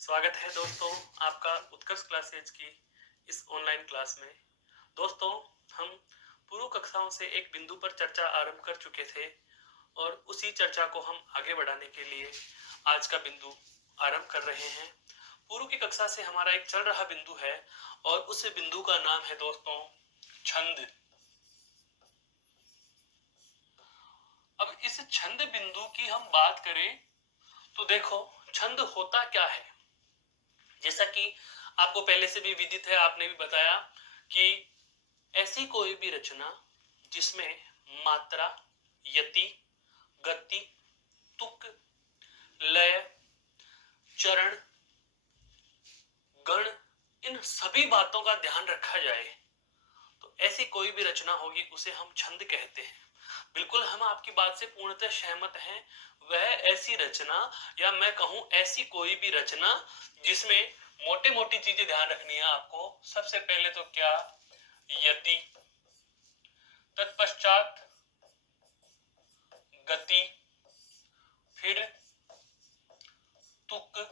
स्वागत है दोस्तों आपका उत्कर्ष क्लासेज की इस ऑनलाइन क्लास में। दोस्तों, हम पूर्व कक्षाओं से एक बिंदु पर चर्चा आरंभ कर चुके थे और उसी चर्चा को हम आगे बढ़ाने के लिए आज का बिंदु आरंभ कर रहे हैं। पूर्व की कक्षा से हमारा एक चल रहा बिंदु है और उस बिंदु का नाम है दोस्तों छंद। अब इस छंद बिंदु की हम बात करें तो देखो, छंद होता क्या है। जैसा कि आपको पहले से भी विदित है, आपने भी बताया कि ऐसी कोई भी रचना जिसमें मात्रा, यति, गति, तुक, लय, चरण, गण, इन सभी बातों का ध्यान रखा जाए तो ऐसी कोई भी रचना होगी उसे हम छंद कहते हैं। बिल्कुल हम आपकी बात से पूर्णतः सहमत हैं। वह ऐसी रचना, या मैं कहूं ऐसी कोई भी रचना जिसमें मोटी मोटी चीजें ध्यान रखनी है आपको। सबसे पहले तो क्या, यति, तत्पश्चात गति, फिर तुक,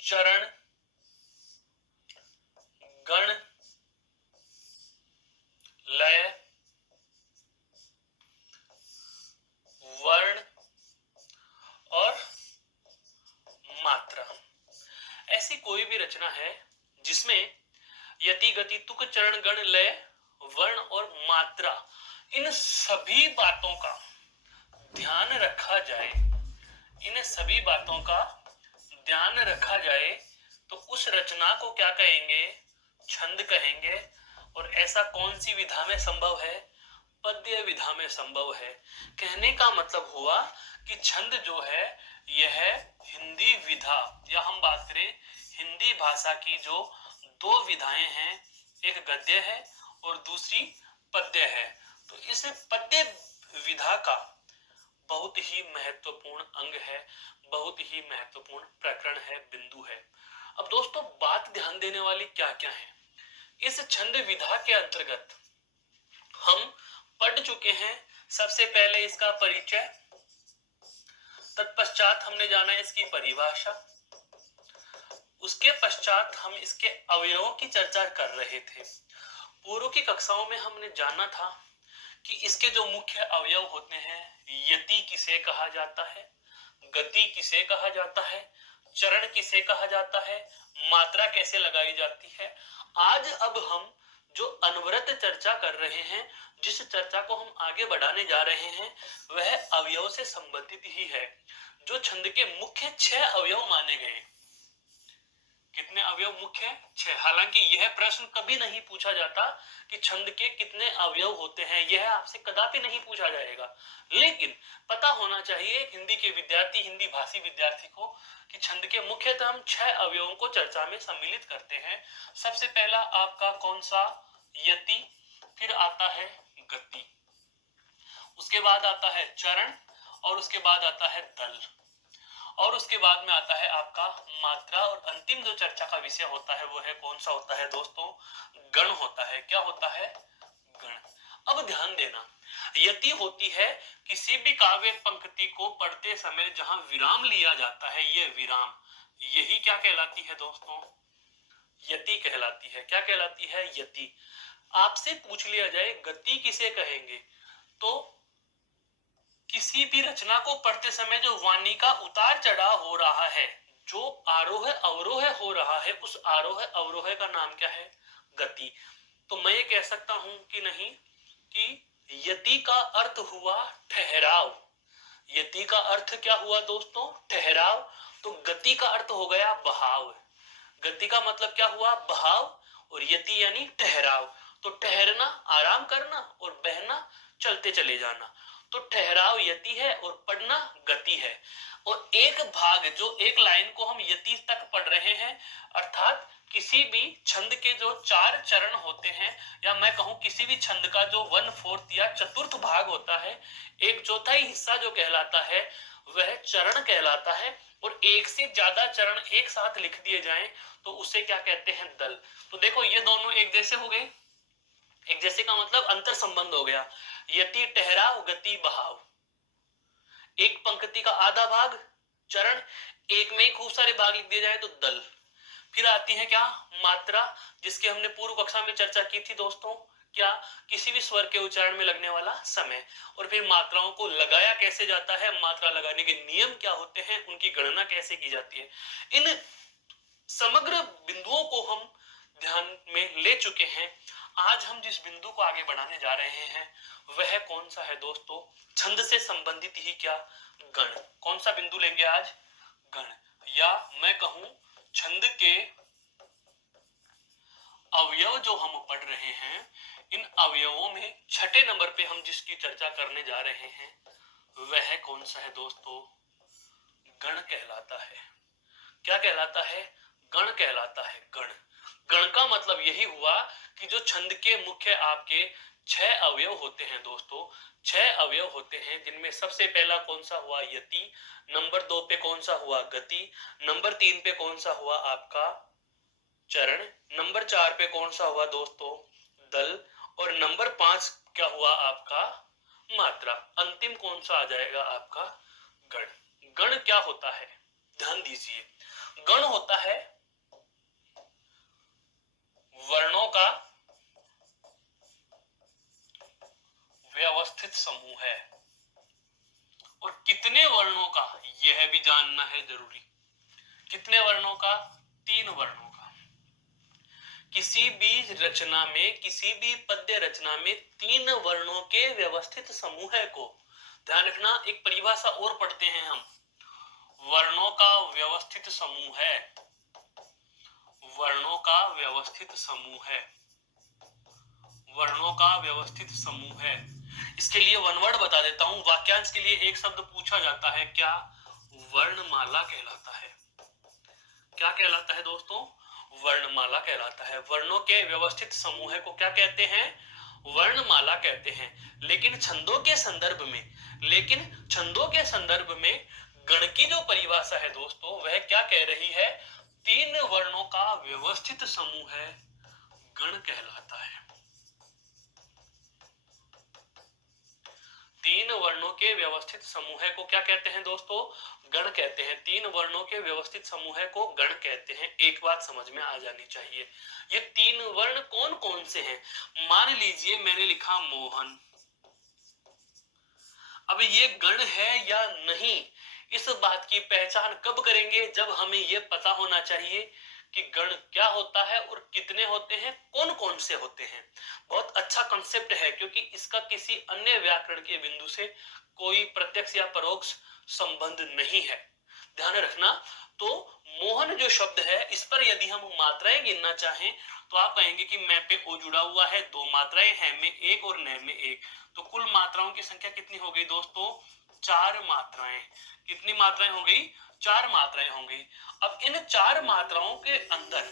चरण, गण, लय, वर्ण और मात्रा। ऐसी कोई भी रचना है जिसमें यति, गति, तुक, चरण, गण, लय, वर्ण और मात्रा, इन सभी बातों का ध्यान रखा जाए, इन सभी बातों का ध्यान रखा जाए तो उस रचना को क्या कहेंगे, छंद कहेंगे। और ऐसा कौन सी विधा में संभव है, पद्य विधा में संभव है। कहने का मतलब हुआ कि छंद जो है यह हिंदी विधा, या हम बात करें हिंदी भाषा की जो दो विधाएं हैं, एक गद्य है और दूसरी पद्य है। तो इस पद्य विधा का बहुत ही महत्वपूर्ण अंग है, बहुत ही महत्वपूर्ण प्रकरण है, बिंदु है। अब दोस्तों, बात ध्यान देने वाली क्या क्या है। इस छंद विधा के अंतर्गत हम पढ़ चुके हैं सबसे पहले इसका परिचय, तत्पश्चात हमने जाना इसकी परिभाषा, उसके पश्चात हम इसके अवयवों की चर्चा कर रहे थे। पूर्व की कक्षाओं में हमने जाना था कि इसके जो मुख्य अवयव होते हैं, यति किसे कहा जाता है, गति किसे कहा जाता है, चरण किसे कहा जाता है, मात्रा कैसे लगाई जाती है। आज अब हम जो अनवरत चर्चा कर रहे हैं, जिस चर्चा को हम आगे बढ़ाने जा रहे हैं, वह अवयव से संबंधित ही है। जो छंद के मुख्य 6 अवयव माने गए। कितने अवयव मुख्य? 6। हालांकि यह प्रश्न कभी नहीं पूछा जाता कि छंद के कितने अवयव होते हैं, यह आपसे कदापि नहीं पूछा जाएगा, लेकिन पता होना चाहिए हिंदी के विद्यार्थी, हिंदी भाषी विद्यार्थी को कि छंद के मुख्यतः हम 6 अवयवों को चर्चा में सम्मिलित करते हैं। सबसे पहला आपका कौन सा? यति, फिर आता है गति, उसके बाद आता है चरण, और उसके बाद आता है दल, और उसके बाद में आता है आपका मात्रा, और अंतिम जो चर्चा का विषय होता है वो है कौन सा होता है दोस्तों? गण होता है। क्या होता है? गण। अब ध्यान देना, यति होती है किसी भी काव्य पंक्ति को पढ़ते समय जहां विराम लिया जाता है, ये विराम, यही क्या कहलाती है दोस्तों? यति कहलाती है। क्या कहलाती है? यति। आपसे पूछ लिया जाए गति किसे कहेंगे, तो किसी भी रचना को पढ़ते समय जो वाणी का उतार चढ़ाव हो रहा है, जो आरोह अवरोह हो रहा है, उस आरोह अवरोह का नाम क्या है? गति। तो मैं ये कह सकता हूं कि नहीं कि यति का अर्थ हुआ ठहराव। यति का अर्थ क्या हुआ दोस्तों? ठहराव। तो गति का अर्थ हो गया बहाव। गति का मतलब क्या हुआ? बहाव, और यति यानी ठहराव। तो ठहरना, आराम करना, और बहना, चलते चले जाना। तो ठहराव यति है और पढ़ना गति है। और एक भाग, जो एक लाइन को हम यति तक पढ़ रहे हैं, अर्थात किसी भी छंद के जो 4 चरण होते हैं, या मैं कहूं किसी भी छंद का जो 1/4 या चतुर्थ भाग होता है, एक चौथाई हिस्सा जो कहलाता है वह चरण कहलाता है। और एक से ज्यादा चरण एक साथ लिख दिए जाएं तो उसे क्या कहते हैं? दल। तो देखो, ये दोनों एक जैसे हो गए। एक जैसे का मतलब अंतर संबंध हो गया। यति ठहराव, गति बहाव। एक पंक्ति का आधा भाग चरण, एक में ही खूब सारे भाग लिख दिए जाए तो दल। फिर आती है क्या, मात्रा, जिसकी हमने पूर्व कक्षा में चर्चा की थी दोस्तों, क्या, किसी भी स्वर के उच्चारण में लगने वाला समय। और फिर मात्राओं को लगाया कैसे जाता है, मात्रा लगाने के नियम क्या होते हैं, उनकी गणना कैसे की जाती है। इन समग्र बिंदुओं को हम ध्यान में ले चुके हैं। आज हम जिस बिंदु को आगे बढ़ाने जा रहे हैं वह कौन सा है दोस्तों, छंद से संबंधित ही क्या, गण। कौन सा बिंदु लेंगे आज, गण, या मैं कहूं छंद के अवयव जो हम पढ़ रहे हैं, इन अवयवों में छठे नंबर पे हम जिसकी चर्चा करने जा रहे हैं वह कौन सा है दोस्तों, गण कहलाता है। क्या कहलाता है, गण कहलाता है। गण, गण का मतलब यही हुआ कि जो छंद के मुख्य आपके 6 अवयव होते हैं दोस्तों, 6 अवयव होते हैं, जिनमें सबसे पहला कौन सा हुआ, यति, नंबर 2 पे कौन सा हुआ, गति, नंबर 3 पे कौन सा हुआ आपका चरण, नंबर 4 पे कौन सा हुआ दोस्तों, दल, और नंबर 5 क्या हुआ आपका मात्रा। अंतिम कौन सा आ जाएगा आपका गण। गण क्या होता है, ध्यान दीजिए, गण होता है वर्णों का व्यवस्थित समूह है। और कितने वर्णों का, यह भी जानना है जरूरी। कितने वर्णों का, 3 वर्णों का। किसी भी रचना में, किसी भी पद्य रचना में 3 वर्णों के व्यवस्थित समूह को, ध्यान रखना, एक परिभाषा और पढ़ते हैं हम, वर्णों का व्यवस्थित समूह है, वर्णों का व्यवस्थित समूह है, वर्णों का व्यवस्थित समूह है। इसके लिए वन वर्ड बता देता हूं, वाक्यांश के लिए एक शब्द पूछा जाता है, क्या, वर्णमाला कहलाता है। क्या कहलाता है दोस्तों, वर्णमाला कहलाता है। वर्णों के व्यवस्थित समूह को क्या कहते हैं, वर्णमाला कहते हैं। लेकिन छंदों के संदर्भ में गण की जो परिभाषा है दोस्तों, वह क्या कह रही है, 3 वर्णों का व्यवस्थित समूह है, गण कहलाता है। 3 वर्णों के व्यवस्थित समूह को क्या कहते हैं दोस्तों, गण कहते हैं। 3 वर्णों के व्यवस्थित समूह को गण कहते हैं। एक बात समझ में आ जानी चाहिए, ये 3 वर्ण कौन कौन से हैं। मान लीजिए मैंने लिखा मोहन, अब ये गण है या नहीं, इस बात की पहचान कब करेंगे, जब हमें ये पता होना चाहिए कि गण क्या होता है और कितने होते हैं, कौन कौन से होते हैं। बहुत अच्छा कंसेप्ट है, क्योंकि इसका किसी अन्य व्याकरण के बिंदु से कोई प्रत्यक्ष या परोक्ष संबंध नहीं है, ध्यान रखना। तो मोहन जो शब्द है, इस पर यदि हम मात्राएं गिनना चाहें तो आप कहेंगे कि मैं पे ओ जुड़ा हुआ है, 2 मात्राएं हैं में 1 और न में 1, तो कुल मात्राओं की संख्या कितनी हो गई दोस्तों, 4 मात्राएं। कितनी मात्राएं हो गई, 4 मात्राएं हो गई। अब इन 4 मात्राओं के अंदर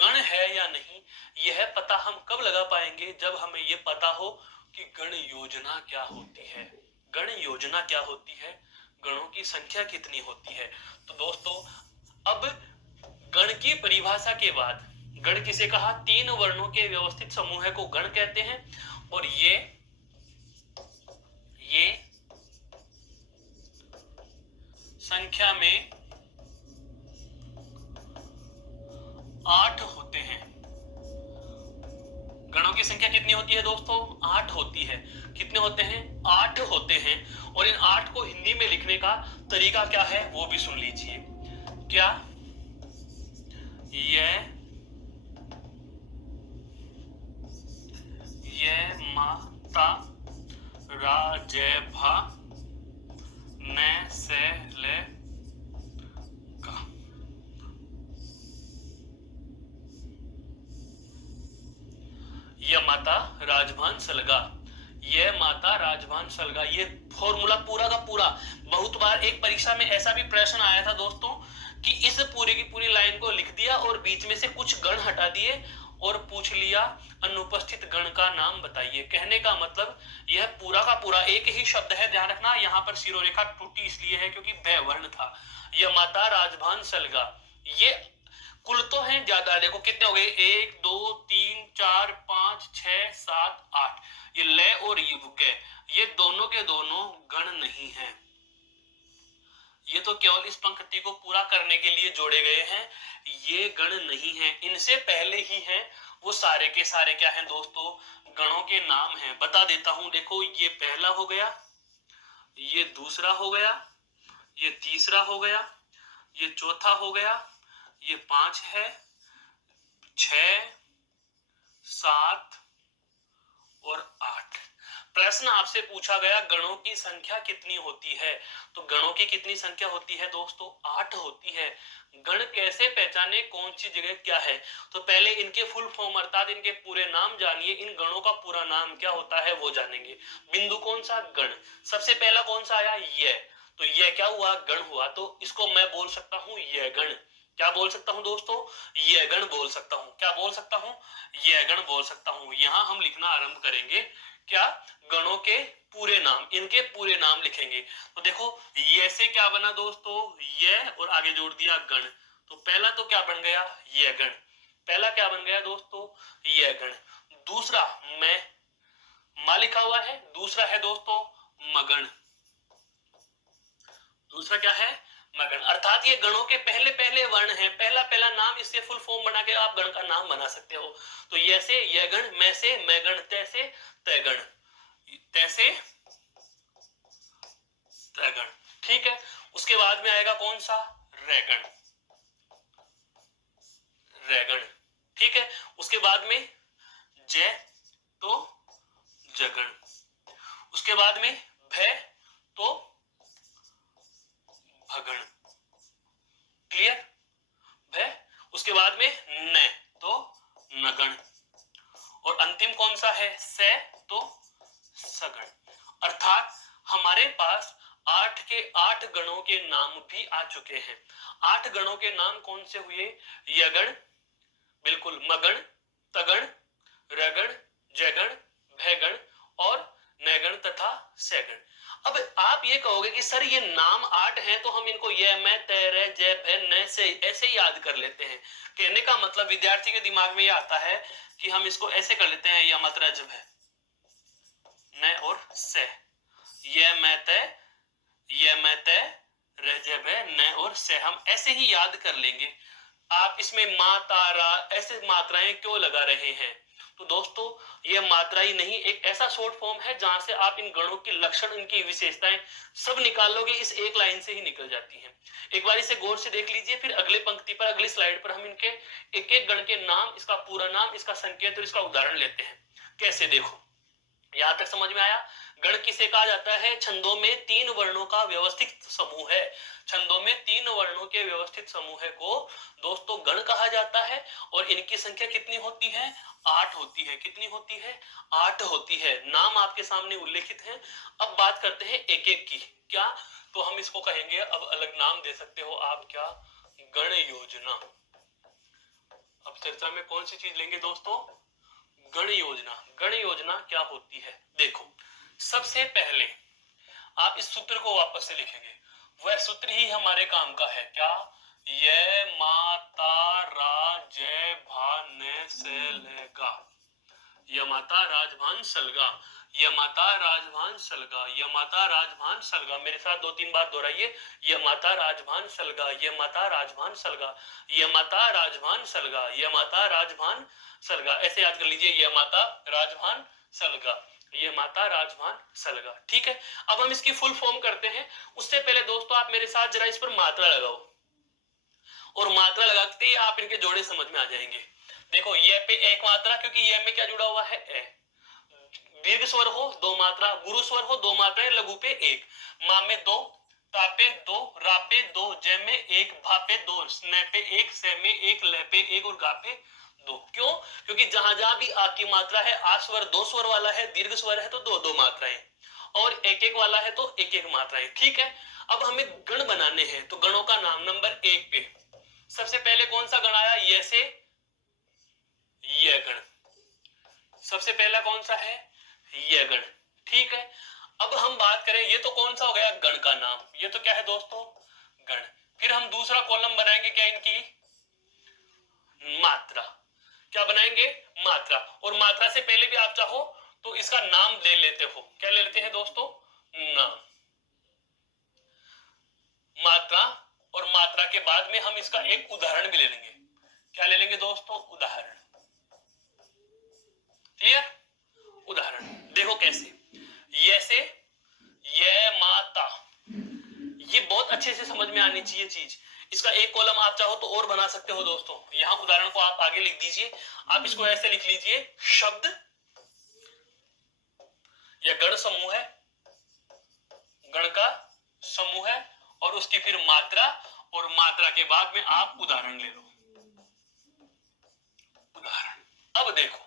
गण है या नहीं, यह पता हम कब लगा पाएंगे, जब हमें यह पता हो कि गण योजना क्या होती है। गण योजना क्या होती है, गणों की संख्या कितनी होती है। तो दोस्तों अब गण की परिभाषा के बाद, गण किसे कहा, 3 वर्णों के व्यवस्थित समूह को गण कहते हैं। और ये संख्या में 8 होते हैं। गणों की संख्या कितनी होती है दोस्तों, 8 होती है। कितने होते हैं, 8 होते हैं। और इन 8 को हिंदी में लिखने का तरीका क्या है वो भी सुन लीजिए। क्या, ये माता राजेभा ने से ले का। यह माता राजभान सलगा, यह माता राजभान सलगा, ये फॉर्मूला पूरा का पूरा, बहुत बार एक परीक्षा में ऐसा भी प्रश्न आया था दोस्तों कि इस पूरी की पूरी लाइन को लिख दिया और बीच में से कुछ गण हटा दिए और पूछ लिया अनुपस्थित गण का नाम बताइए। कहने का मतलब यह पूरा का पूरा एक ही शब्द है, ध्यान रखना, यहाँ पर शिरोरेखा टूटी इसलिए है क्योंकि ब वर्ण था। यह माता राजभान सलगा, ये कुल तो हैं ज्यादा, देखो कितने हो गए, 1 2 3 4 5 6 7 8, ये ल और ये दोनों के दोनों गण नहीं है, ये तो केवल इस पंक्ति को पूरा करने के लिए जोड़े गए हैं, ये गण नहीं है, इनसे पहले ही हैं वो सारे के सारे क्या हैं दोस्तों, गणों के नाम हैं। बता देता हूं, देखो ये पहला हो गया, ये दूसरा हो गया, ये तीसरा हो गया, ये चौथा हो गया, ये 5 है, 6, 7 और 8। प्रश्न आपसे पूछा गया गणों की संख्या कितनी होती है, तो गणों की कितनी संख्या होती है दोस्तों, 8 होती है। गण कैसे पहचाने कौन सी जगह क्या है, तो पहले इनके फुल फॉर्म अर्थात इनके पूरे नाम जानिए, इन गणों का पूरा नाम क्या होता है वो जानेंगे। बिंदु कौन सा, गण। सबसे पहला कौन सा आया, यह, तो यह क्या हुआ, गण हुआ, तो इसको मैं बोल सकता हूं यह गण। क्या बोल सकता हूं दोस्तों, यह गण बोल सकता हूं। क्या बोल सकता हूं, यह गण बोल सकता हूं। यहां हम लिखना आरंभ करेंगे क्या, गणों के पूरे नाम, इनके पूरे नाम लिखेंगे। तो देखो ये से क्या बना दोस्तों, यह और आगे जोड़ दिया गण, तो पहला तो क्या बन गया, यह गण। पहला क्या बन गया दोस्तों, यह गण। दूसरा मैं, मा लिखा हुआ है, दूसरा है दोस्तों मगण। दूसरा क्या है, मगण, अर्थात ये गणों के पहले पहले वर्ण है, पहला पहला नाम, इससे फुल फॉर्म बना के आप गण का नाम बना सकते हो। तो ये से यह गण, मैं से मैं गण, तैसे तैगण, तैसे तैगण, ठीक है। उसके बाद में आएगा कौन सा, रैगण, रैगण, ठीक है। उसके बाद में जय तो जगण, उसके बाद में भय तो भगण, क्लियर, भय। उसके बाद में न तो नगण, और अंतिम कौन सा है, से तो सगण। अर्थात हमारे पास 8 के 8 गणों के नाम भी आ चुके हैं। 8 गणों के नाम कौन से हुए, यगण, बिल्कुल, मगण, तगण, रगण, जयगण, भयगण और नैगण तथा सैगण। अब आप ये कहोगे कि सर ये नाम 8 हैं तो हम इनको ये मैं तैरे जय भय न से ऐसे ही याद कर लेते हैं। कहने का मतलब विद्यार्थी के दिमाग में ये आता है कि हम इसको ऐसे कर लेते हैं, यमत रजब है न और से, ये मैं तय, ये मैं तय, रजब है न और से, हम ऐसे ही याद कर लेंगे। आप इसमें मा तारा ऐसे मात्राएं क्यों लगा रहे हैं, तो दोस्तों ये मात्रा ही नहीं, एक ऐसा शॉर्ट फॉर्म है जहां से आप इन गणों के लक्षण, इनकी विशेषताएं सब निकाल लोगे, इस एक लाइन से ही निकल जाती हैं। एक बार इसे गौर से देख लीजिए, फिर अगले पंक्ति पर, अगली स्लाइड पर हम इनके एक एक गण के नाम, इसका पूरा नाम, इसका संकेत और इसका उदाहरण लेते हैं। कैसे, देखो यहां तक समझ में आया। गण किसे कहा जाता है, छंदों में 3 वर्णों का व्यवस्थित समूह है। छंदों में 3 वर्णों के व्यवस्थित समूह को दोस्तों गण कहा जाता है, और इनकी संख्या कितनी होती है, 8 होती है। कितनी होती है, 8 होती है। नाम आपके सामने उल्लेखित है। अब बात करते हैं एक एक की, क्या, तो हम इसको कहेंगे, अब अलग नाम दे सकते हो आप, क्या, गण योजना। अब चर्चा में कौन सी चीज लेंगे दोस्तों, गण योजना। गण योजना क्या होती है, देखो सबसे पहले आप इस सूत्र को वापस से लिखेंगे, वह सूत्र ही हमारे काम का है, क्या, ये माता राजय भान से लेगा, यमाता राजभान सलगा, यमाता राजभान सलगा, यमाता राजभान सलगा। मेरे साथ 2-3 बार दोहराइए, यमाता राजभान सलगा, यमाता राजभान सलगा, यमाता राजभान सलगा, यमाता राजभान सलगा। ऐसे याद कर लीजिए, यमाता राजभान सलगा, ये माता राजभान सलगा, ठीक है। अब हम इसकी फुल फॉर्म करते हैं। उससे पहले दोस्तों आप मेरे साथ जरा इस पर मात्रा लगाओ, और मात्रा लगाते ही आप इनके जोड़े समझ में आ जाएंगे। देखो ये पे एक मात्रा, क्योंकि ये में क्या जुड़ा हुआ है, ए। दीर्घ स्वर हो 2 मात्रा, गुरु स्वर हो 2 मात्राएं, लघु पे 1, मा में 2, ता पे 2, रा पे 2, जय में 1, भा पे 2, स्ने पे 1, से में 1, ल पे 1 और गा पे 2। क्यों, क्योंकि जहां जहां भी आ की मात्रा है, आ स्वर 2 स्वर वाला है, दीर्घ स्वर है तो 2-2 मात्राएं, और 1-1 वाला है तो 1-1 मात्राएं, ठीक है। अब हमें गण बनाने हैं, तो गणों का नाम नंबर 1 पे सबसे पहले कौन सा गण आया, ये से यह गण। सबसे पहला कौन सा है, यह गण, ठीक है। अब हम बात करें, ये तो कौन सा हो गया, गण का नाम, ये तो क्या है दोस्तों, गण। फिर हम दूसरा कॉलम बनाएंगे, क्या, इनकी मात्रा। क्या बनाएंगे, मात्रा। और मात्रा से पहले भी आप चाहो तो इसका नाम ले लेते हो, क्या ले लेते हैं दोस्तों, नाम। मात्रा, और मात्रा के बाद में हम इसका एक उदाहरण भी ले लेंगे। क्या ले लेंगे दोस्तों? उदाहरण। क्लियर? उदाहरण देखो कैसे, जैसे ये माता, ये बहुत अच्छे से समझ में आनी चाहिए चीज। इसका एक कॉलम आप चाहो तो और बना सकते हो दोस्तों। यहां उदाहरण को आप आगे लिख दीजिए। आप इसको ऐसे लिख लीजिए, शब्द या गण समूह है, गण का समूह है, और उसकी फिर मात्रा, और मात्रा के बाद में आप उदाहरण ले लो। उदाहरण। अब देखो,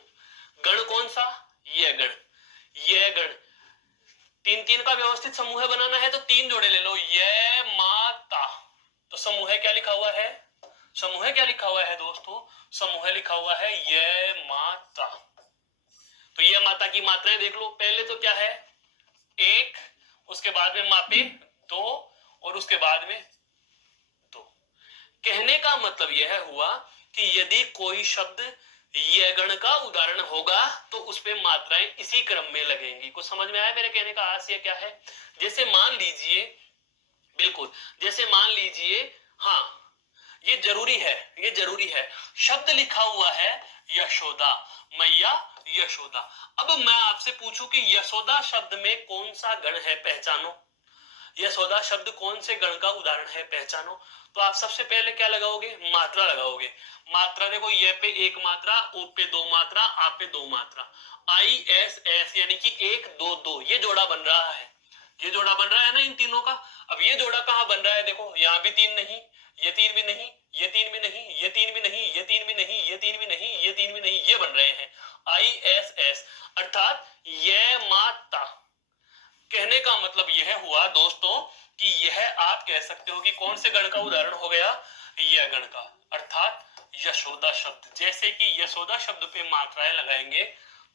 गण कौन सा? ये गण। ये गण तीन तीन का व्यवस्थित समूह बनाना है तो तीन जोड़े ले लो। ये माता, तो समूह क्या लिखा हुआ है? समूह क्या लिखा हुआ है दोस्तों? समूह लिखा हुआ है ये माता। तो ये माता की मात्राएं देख लो। पहले तो क्या है? एक, उसके बाद में मापे दो, और उसके बाद में दो। कहने का मतलब यह हुआ कि यदि कोई शब्द ये गण का उदाहरण होगा तो उस पे मात्राएं इसी क्रम में लगेंगी। कुछ समझ में आया मेरे कहने का आशय क्या है? जैसे मान लीजिए, बिल्कुल जैसे मान लीजिए, हाँ ये जरूरी है, ये जरूरी है, शब्द लिखा हुआ है यशोदा, मैया यशोदा। अब मैं आपसे पूछूं कि यशोदा शब्द में कौन सा गण है, पहचानो। यशोदा शब्द कौन से गण का उदाहरण है, पहचानो। तो आप सबसे पहले क्या लगाओगे? मात्रा लगाओगे। मात्रा देखो, ये पे एक मात्रा, ओ पे दो मात्रा, आ पे दो मात्रा, आई एस एस, यानी कि एक दो दो, ये जोड़ा बन रहा है। ये जोड़ा बन रहा है ना इन तीनों का। अब ये जोड़ा कहां बन रहा है? देखो यहाँ भी तीन नहीं, ये तीन भी नहीं, ये तीन भी नहीं, ये तीन भी नहीं, ये तीन भी नहीं, ये तीन भी नहीं, ये तीन भी नहीं, ये बन रहे हैं आई एस एस, अर्थात ये माता। कहने का मतलब यह हुआ दोस्तों कि यह आप कह सकते हो कि कौन से गण का उदाहरण हो गया? यह गण का, अर्थात यशोदा शब्द। जैसे कि यशोदा शब्द पे मात्राएं लगाएंगे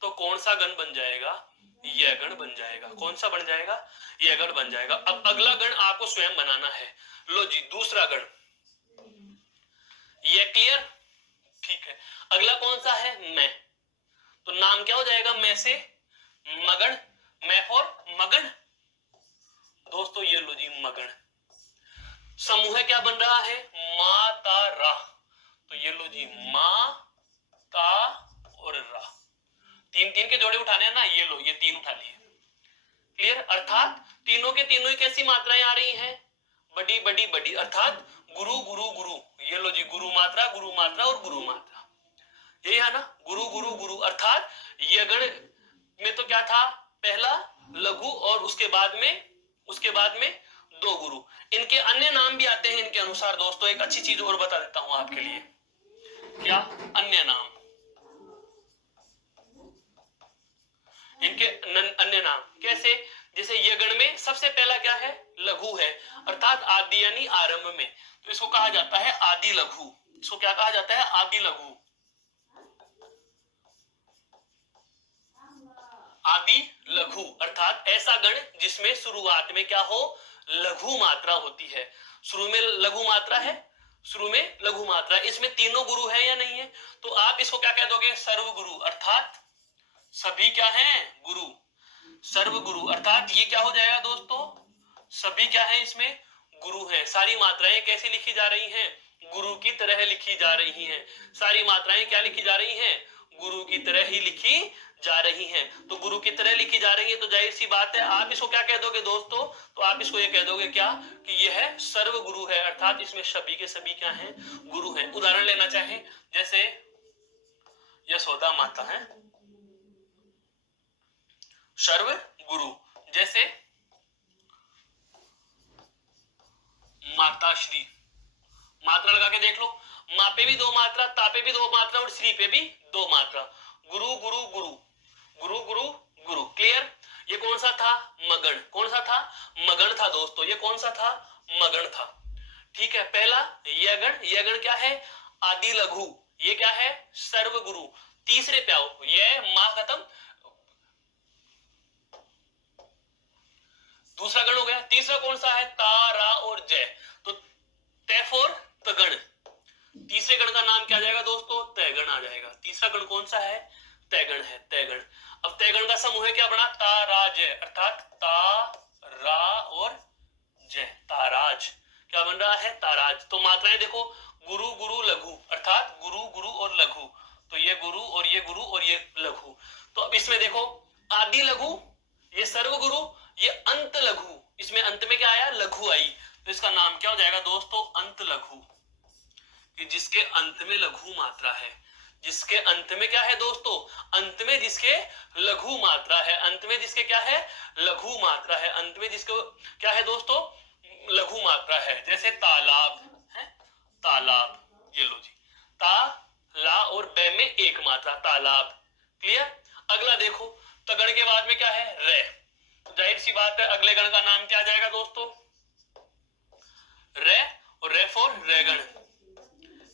तो कौन सा गण बन जाएगा? यह गण बन जाएगा। कौन सा बन जाएगा? यह गण बन जाएगा। अब अगला गण आपको स्वयं बनाना है। लो जी, दूसरा गण। यह क्लियर? ठीक है। अगला कौन सा है? मैं। तो नाम क्या हो जाएगा? मैं से मगण, मैं फॉर मगण। दोस्तों ये लो जी, मगण। समूह क्या बन रहा है? माता रा। तो ये लो जी, मा ता और रा। तीन तीन के जोड़े उठाने हैं ना, ये लो, ये तीन उठा लिए। क्लियर? अर्थात तीनों के तीनों ही कैसी मात्राएं आ रही हैं? बड़ी बड़ी बड़ी, अर्थात गुरु गुरु गुरु। ये लो जी, गुरु मात्रा और गुरु मात्रा, यही है ना, गुरु गुरु गुरु। अर्थात ये गण में तो क्या था? पहला लघु, और उसके बाद में दो गुरु। इनके अन्य नाम भी आते हैं इनके अनुसार दोस्तों। एक अच्छी चीज और बता देता हूं आपके लिए। क्या? अन्य नाम। इनके अन्य नाम कैसे? जैसे ये गण में सबसे पहला क्या है? लघु है, अर्थात आदि यानी आरंभ में, तो इसको कहा जाता है आदि लघु। इसको क्या कहा जाता है? आदि लघु। आदि लघु अर्थात ऐसा गण जिसमें शुरुआत में क्या हो? लघु मात्रा होती है। शुरू में लघु मात्रा है, शुरू में लघु मात्रा। इसमें तीनों गुरु है या नहीं है? तो आप इसको क्या कह दोगे? सर्व गुरु, अर्थात सभी क्या है? गुरु। सर्व गुरु अर्थात ये क्या हो जाएगा दोस्तों? सभी क्या है इसमें? गुरु है। सारी मात्राएं कैसी लिखी जा रही हैं? गुरु की तरह लिखी जा रही हैं। सारी मात्राएं क्या लिखी जा रही हैं? गुरु की तरह ही लिखी जा रही हैं। तो गुरु की तरह लिखी जा रही है तो जाहिर सी बात है आप इसको क्या कह दोगे दोस्तों? तो आप इसको ये कह दोगे क्या? कि यह सर्व गुरु है, अर्थात इसमें सभी के सभी क्या हैं? गुरु हैं। उदाहरण लेना चाहे, जैसे यशोदा माता है सर्व गुरु, जैसे माता श्री। मात्रा लगा के देख लो, माँ पे भी दो मात्रा, ता पे भी दो मात्रा, और श्री पे भी दो मात्रा। गुरु गुरु गुरु, गुरु गुरु गुरु। क्लियर? ये कौन सा था? मगण। कौन सा था? मगण था दोस्तों। ये कौन सा था? मगण था। ठीक है। पहला यगण, यगण क्या है? आदि लघु। ये क्या है? सर्व गुरु। तीसरे पे आओ, ये मां खत्म, दूसरा गण हो गया। तीसरा कौन सा है? ता रा और जय। तो तैफोर तगण। तीसरे गण का नाम क्या आ जाएगा दोस्तों? तैगण आ जाएगा। तीसरा गण कौन सा है? तैगण है, तैगण। अब तैगण का समूह क्या बना? ता रा जय, अर्थात ता रा और जय, ताराज। क्या बन रहा है, ताराज। तो मात्राएं देखो, गुरु गुरु लघु, अर्थात गुरु गुरु और लघु, तो ये गुरु और ये गुरु और ये लघु। तो अब इसमें देखो, आदि लघु, ये सर्व गुरु, ये अंत लघु, इसमें अंत में क्या आया, लघु आई, तो इसका नाम क्या हो जाएगा दोस्तों, अंत लघु, कि जिसके अंत में लघु मात्रा है। जिसके अंत में क्या है दोस्तों, अंत में जिसके लघु मात्रा है, अंत में जिसके क्या है, लघु मात्रा है, अंत में जिसको क्या है दोस्तों, लघु मात्रा है। जैसे तालाब है, तालाब, ये लो जी, ता ला और बे में एक मात्रा, तालाब। क्लियर। अगला देखो, तो गण के बाद में क्या है, रे, तो जाहिर सी बात है अगले गण का नाम क्या आ जाएगा दोस्तों, रे, और रे फॉर रेगण,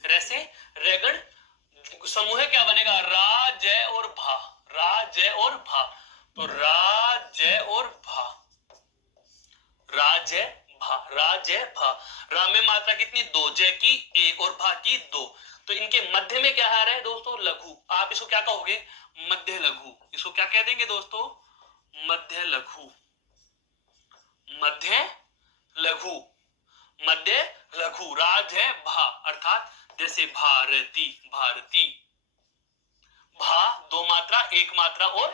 रे से रेगण। समूह क्या बनेगा, रा जय और भा, रा जय और भा, तो रा जय और भा, रा जय भा, रा जय भा। रा में मात्रा कितनी, दो, जय की एक और भा की दो, तो इनके मध्य में क्या आ रहा है दोस्तों, लघु। आप इसको क्या कहोगे, मध्य लघु। इसको क्या कह देंगे दोस्तों, मध्य लघु, मध्य लघु, मध्य लघु। राज है भा, अर्थात जैसे भारती, भारती, भा दो मात्रा, एक मात्रा और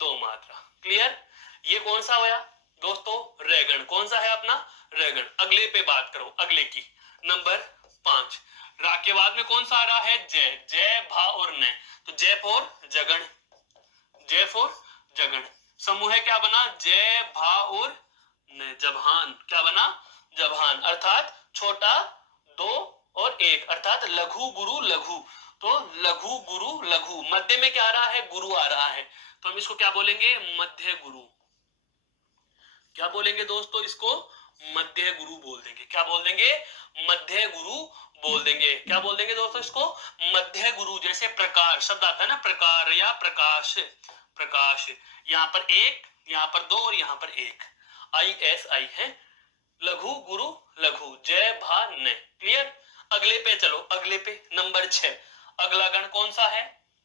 दो मात्रा। क्लियर। ये कौन सा होया दोस्तों, रेगण। कौन सा है अपना, रेगण। अगले पे बात करो, अगले की, नंबर 5। रा के बाद में कौन सा आ रहा है, जय, जय भा और न, तो जय फॉर जगण, जय फॉर जगण। समूह है क्या बना, जय भा और न, जबहान, क्या बना, जबहान, अर्थात छोटा दो और एक, अर्थात लघु गुरु लघु, तो लघु गुरु लघु। मध्य में क्या आ रहा है, गुरु आ रहा है, तो हम इसको क्या बोलेंगे, मध्य गुरु। क्या बोलेंगे दोस्तों, इसको मध्य गुरु बोल देंगे। क्या बोल देंगे, मध्य गुरु बोल देंगे। क्या बोल देंगे दोस्तों, इसको मध्य गुरु। जैसे प्रकार शब्द आता है ना, प्रकार या प्रकाश, प्रकाश, यहाँ पर एक, यहाँ पर दो और यहाँ पर एक, ISI है, लघु गुरु लघु, जय भा न। क्लियर। अगले पे चलो, अगले पे नंबर 6। अगला गण कौन सा है,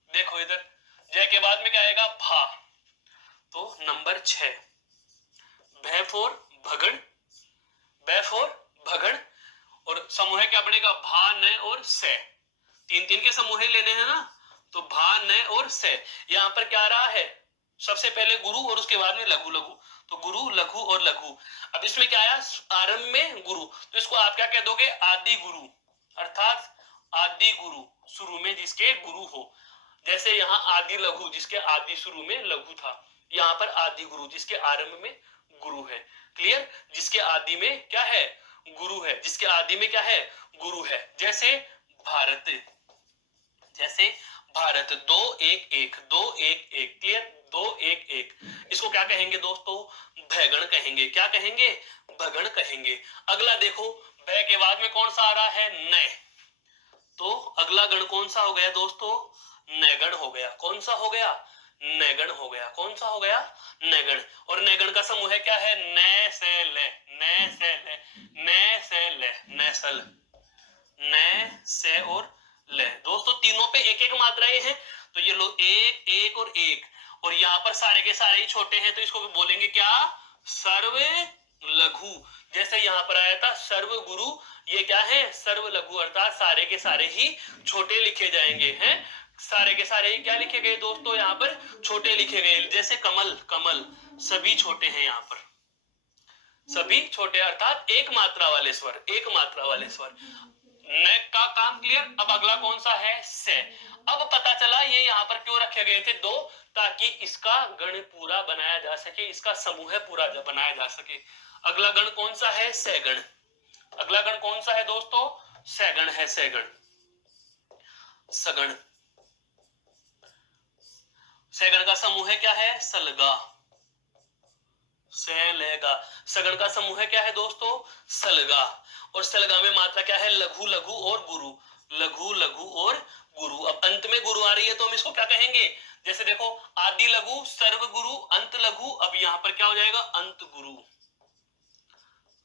देखो इधर, जय के बाद में क्या आएगा, भा, तो नंबर 6, भय फोर भगण, भय फोर भगण, और समूह क्या बनेगा, भा न और से। तीन तीन के समूह लेने हैं ना, तो भा न और से। यहाँ पर क्या आ रहा है, सबसे पहले गुरु और उसके बाद में लघु लघु, तो गुरु लघु और लघु। अब इसमें क्या आया, आरंभ में गुरु, तो इसको आप क्या कह दोगे, आदि गुरु, अर्थात आदि गुरु, शुरू में जिसके गुरु हो। जैसे यहाँ आदि लघु, जिसके आदि शुरू में लघु था, यहाँ पर आदि गुरु, जिसके आरंभ में गुरु है। क्लियर। जिसके आदि में क्या है, गुरु है, जिसके आदि में क्या है, गुरु है। जैसे भारत, जैसे भारत, दो एक एक, दो एक एक। क्लियर, दो एक एक। इसको क्या कहेंगे दोस्तों, भैगण कहेंगे। क्या कहेंगे, भगण कहेंगे। अगला देखो, भय के बाद में कौन सा आ रहा है, न, तो अगला गण कौन सा हो गया दोस्तों, नैगण हो गया। कौन सा हो गया, नैगण हो गया। कौन सा हो गया, नैगण। और नैगण का समूह है क्या है, न से ले, न से ले, न से ले, नैसल, न से और ले। दोस्तों तीनों पे एक एक मात्राएं हैं, तो ये लो एक एक और एक, और यहाँ पर सारे के सारे ही छोटे हैं, तो इसको बोलेंगे क्या, सर्व लघु। जैसे यहाँ पर आया था सर्व गुरु, ये क्या है, सर्व लघु, अर्थात सारे के सारे ही छोटे लिखे जाएंगे हैं। सारे के सारे ही क्या लिखे गए दोस्तों, यहाँ पर छोटे लिखे गए। जैसे कमल, कमल, सभी छोटे हैं यहाँ पर, सभी छोटे, अर्थात एक मात्रा वाले स्वर, एक मात्रा वाले स्वर। न का काम क्लियर। अब अगला कौन सा है, से। अब पता चला ये यहाँ पर क्यों रखे गए थे दो, ताकि इसका गण पूरा बनाया जा सके, इसका समूह पूरा बनाया जा सके। अगला गण कौन सा है, सैगण। अगला गण कौन सा है दोस्तों, सैगण है, सैगण, सगण। सैगण का समूह है क्या है, सलगा, सैलेगा। सगण का समूह क्या है दोस्तों, सलगा। और सलगा में मात्रा क्या है, लघु लघु और गुरु, लघु लघु और गुरु। अब अंत में गुरु आ रही है, तो हम इसको क्या कहेंगे, जैसे देखो, आदि लघु, सर्व गुरु, अंत लघु। अब यहाँ पर क्या हो जाएगा, अंत गुरु,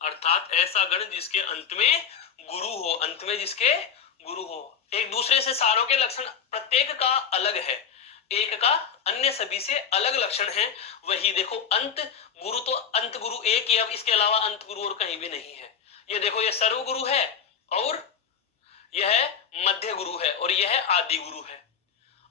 अर्थात ऐसा गण जिसके अंत में गुरु हो, अंत में जिसके गुरु हो। एक दूसरे से सारों के लक्षण प्रत्येक का अलग है, एक का अन्य सभी से अलग लक्षण है। वही देखो, अंत गुरु, तो अंत गुरु एक ही, अब इसके अलावा अंत गुरु और कहीं भी नहीं है। ये देखो, ये सर्व गुरु है और यह मध्य गुरु है और यह आदि गुरु है।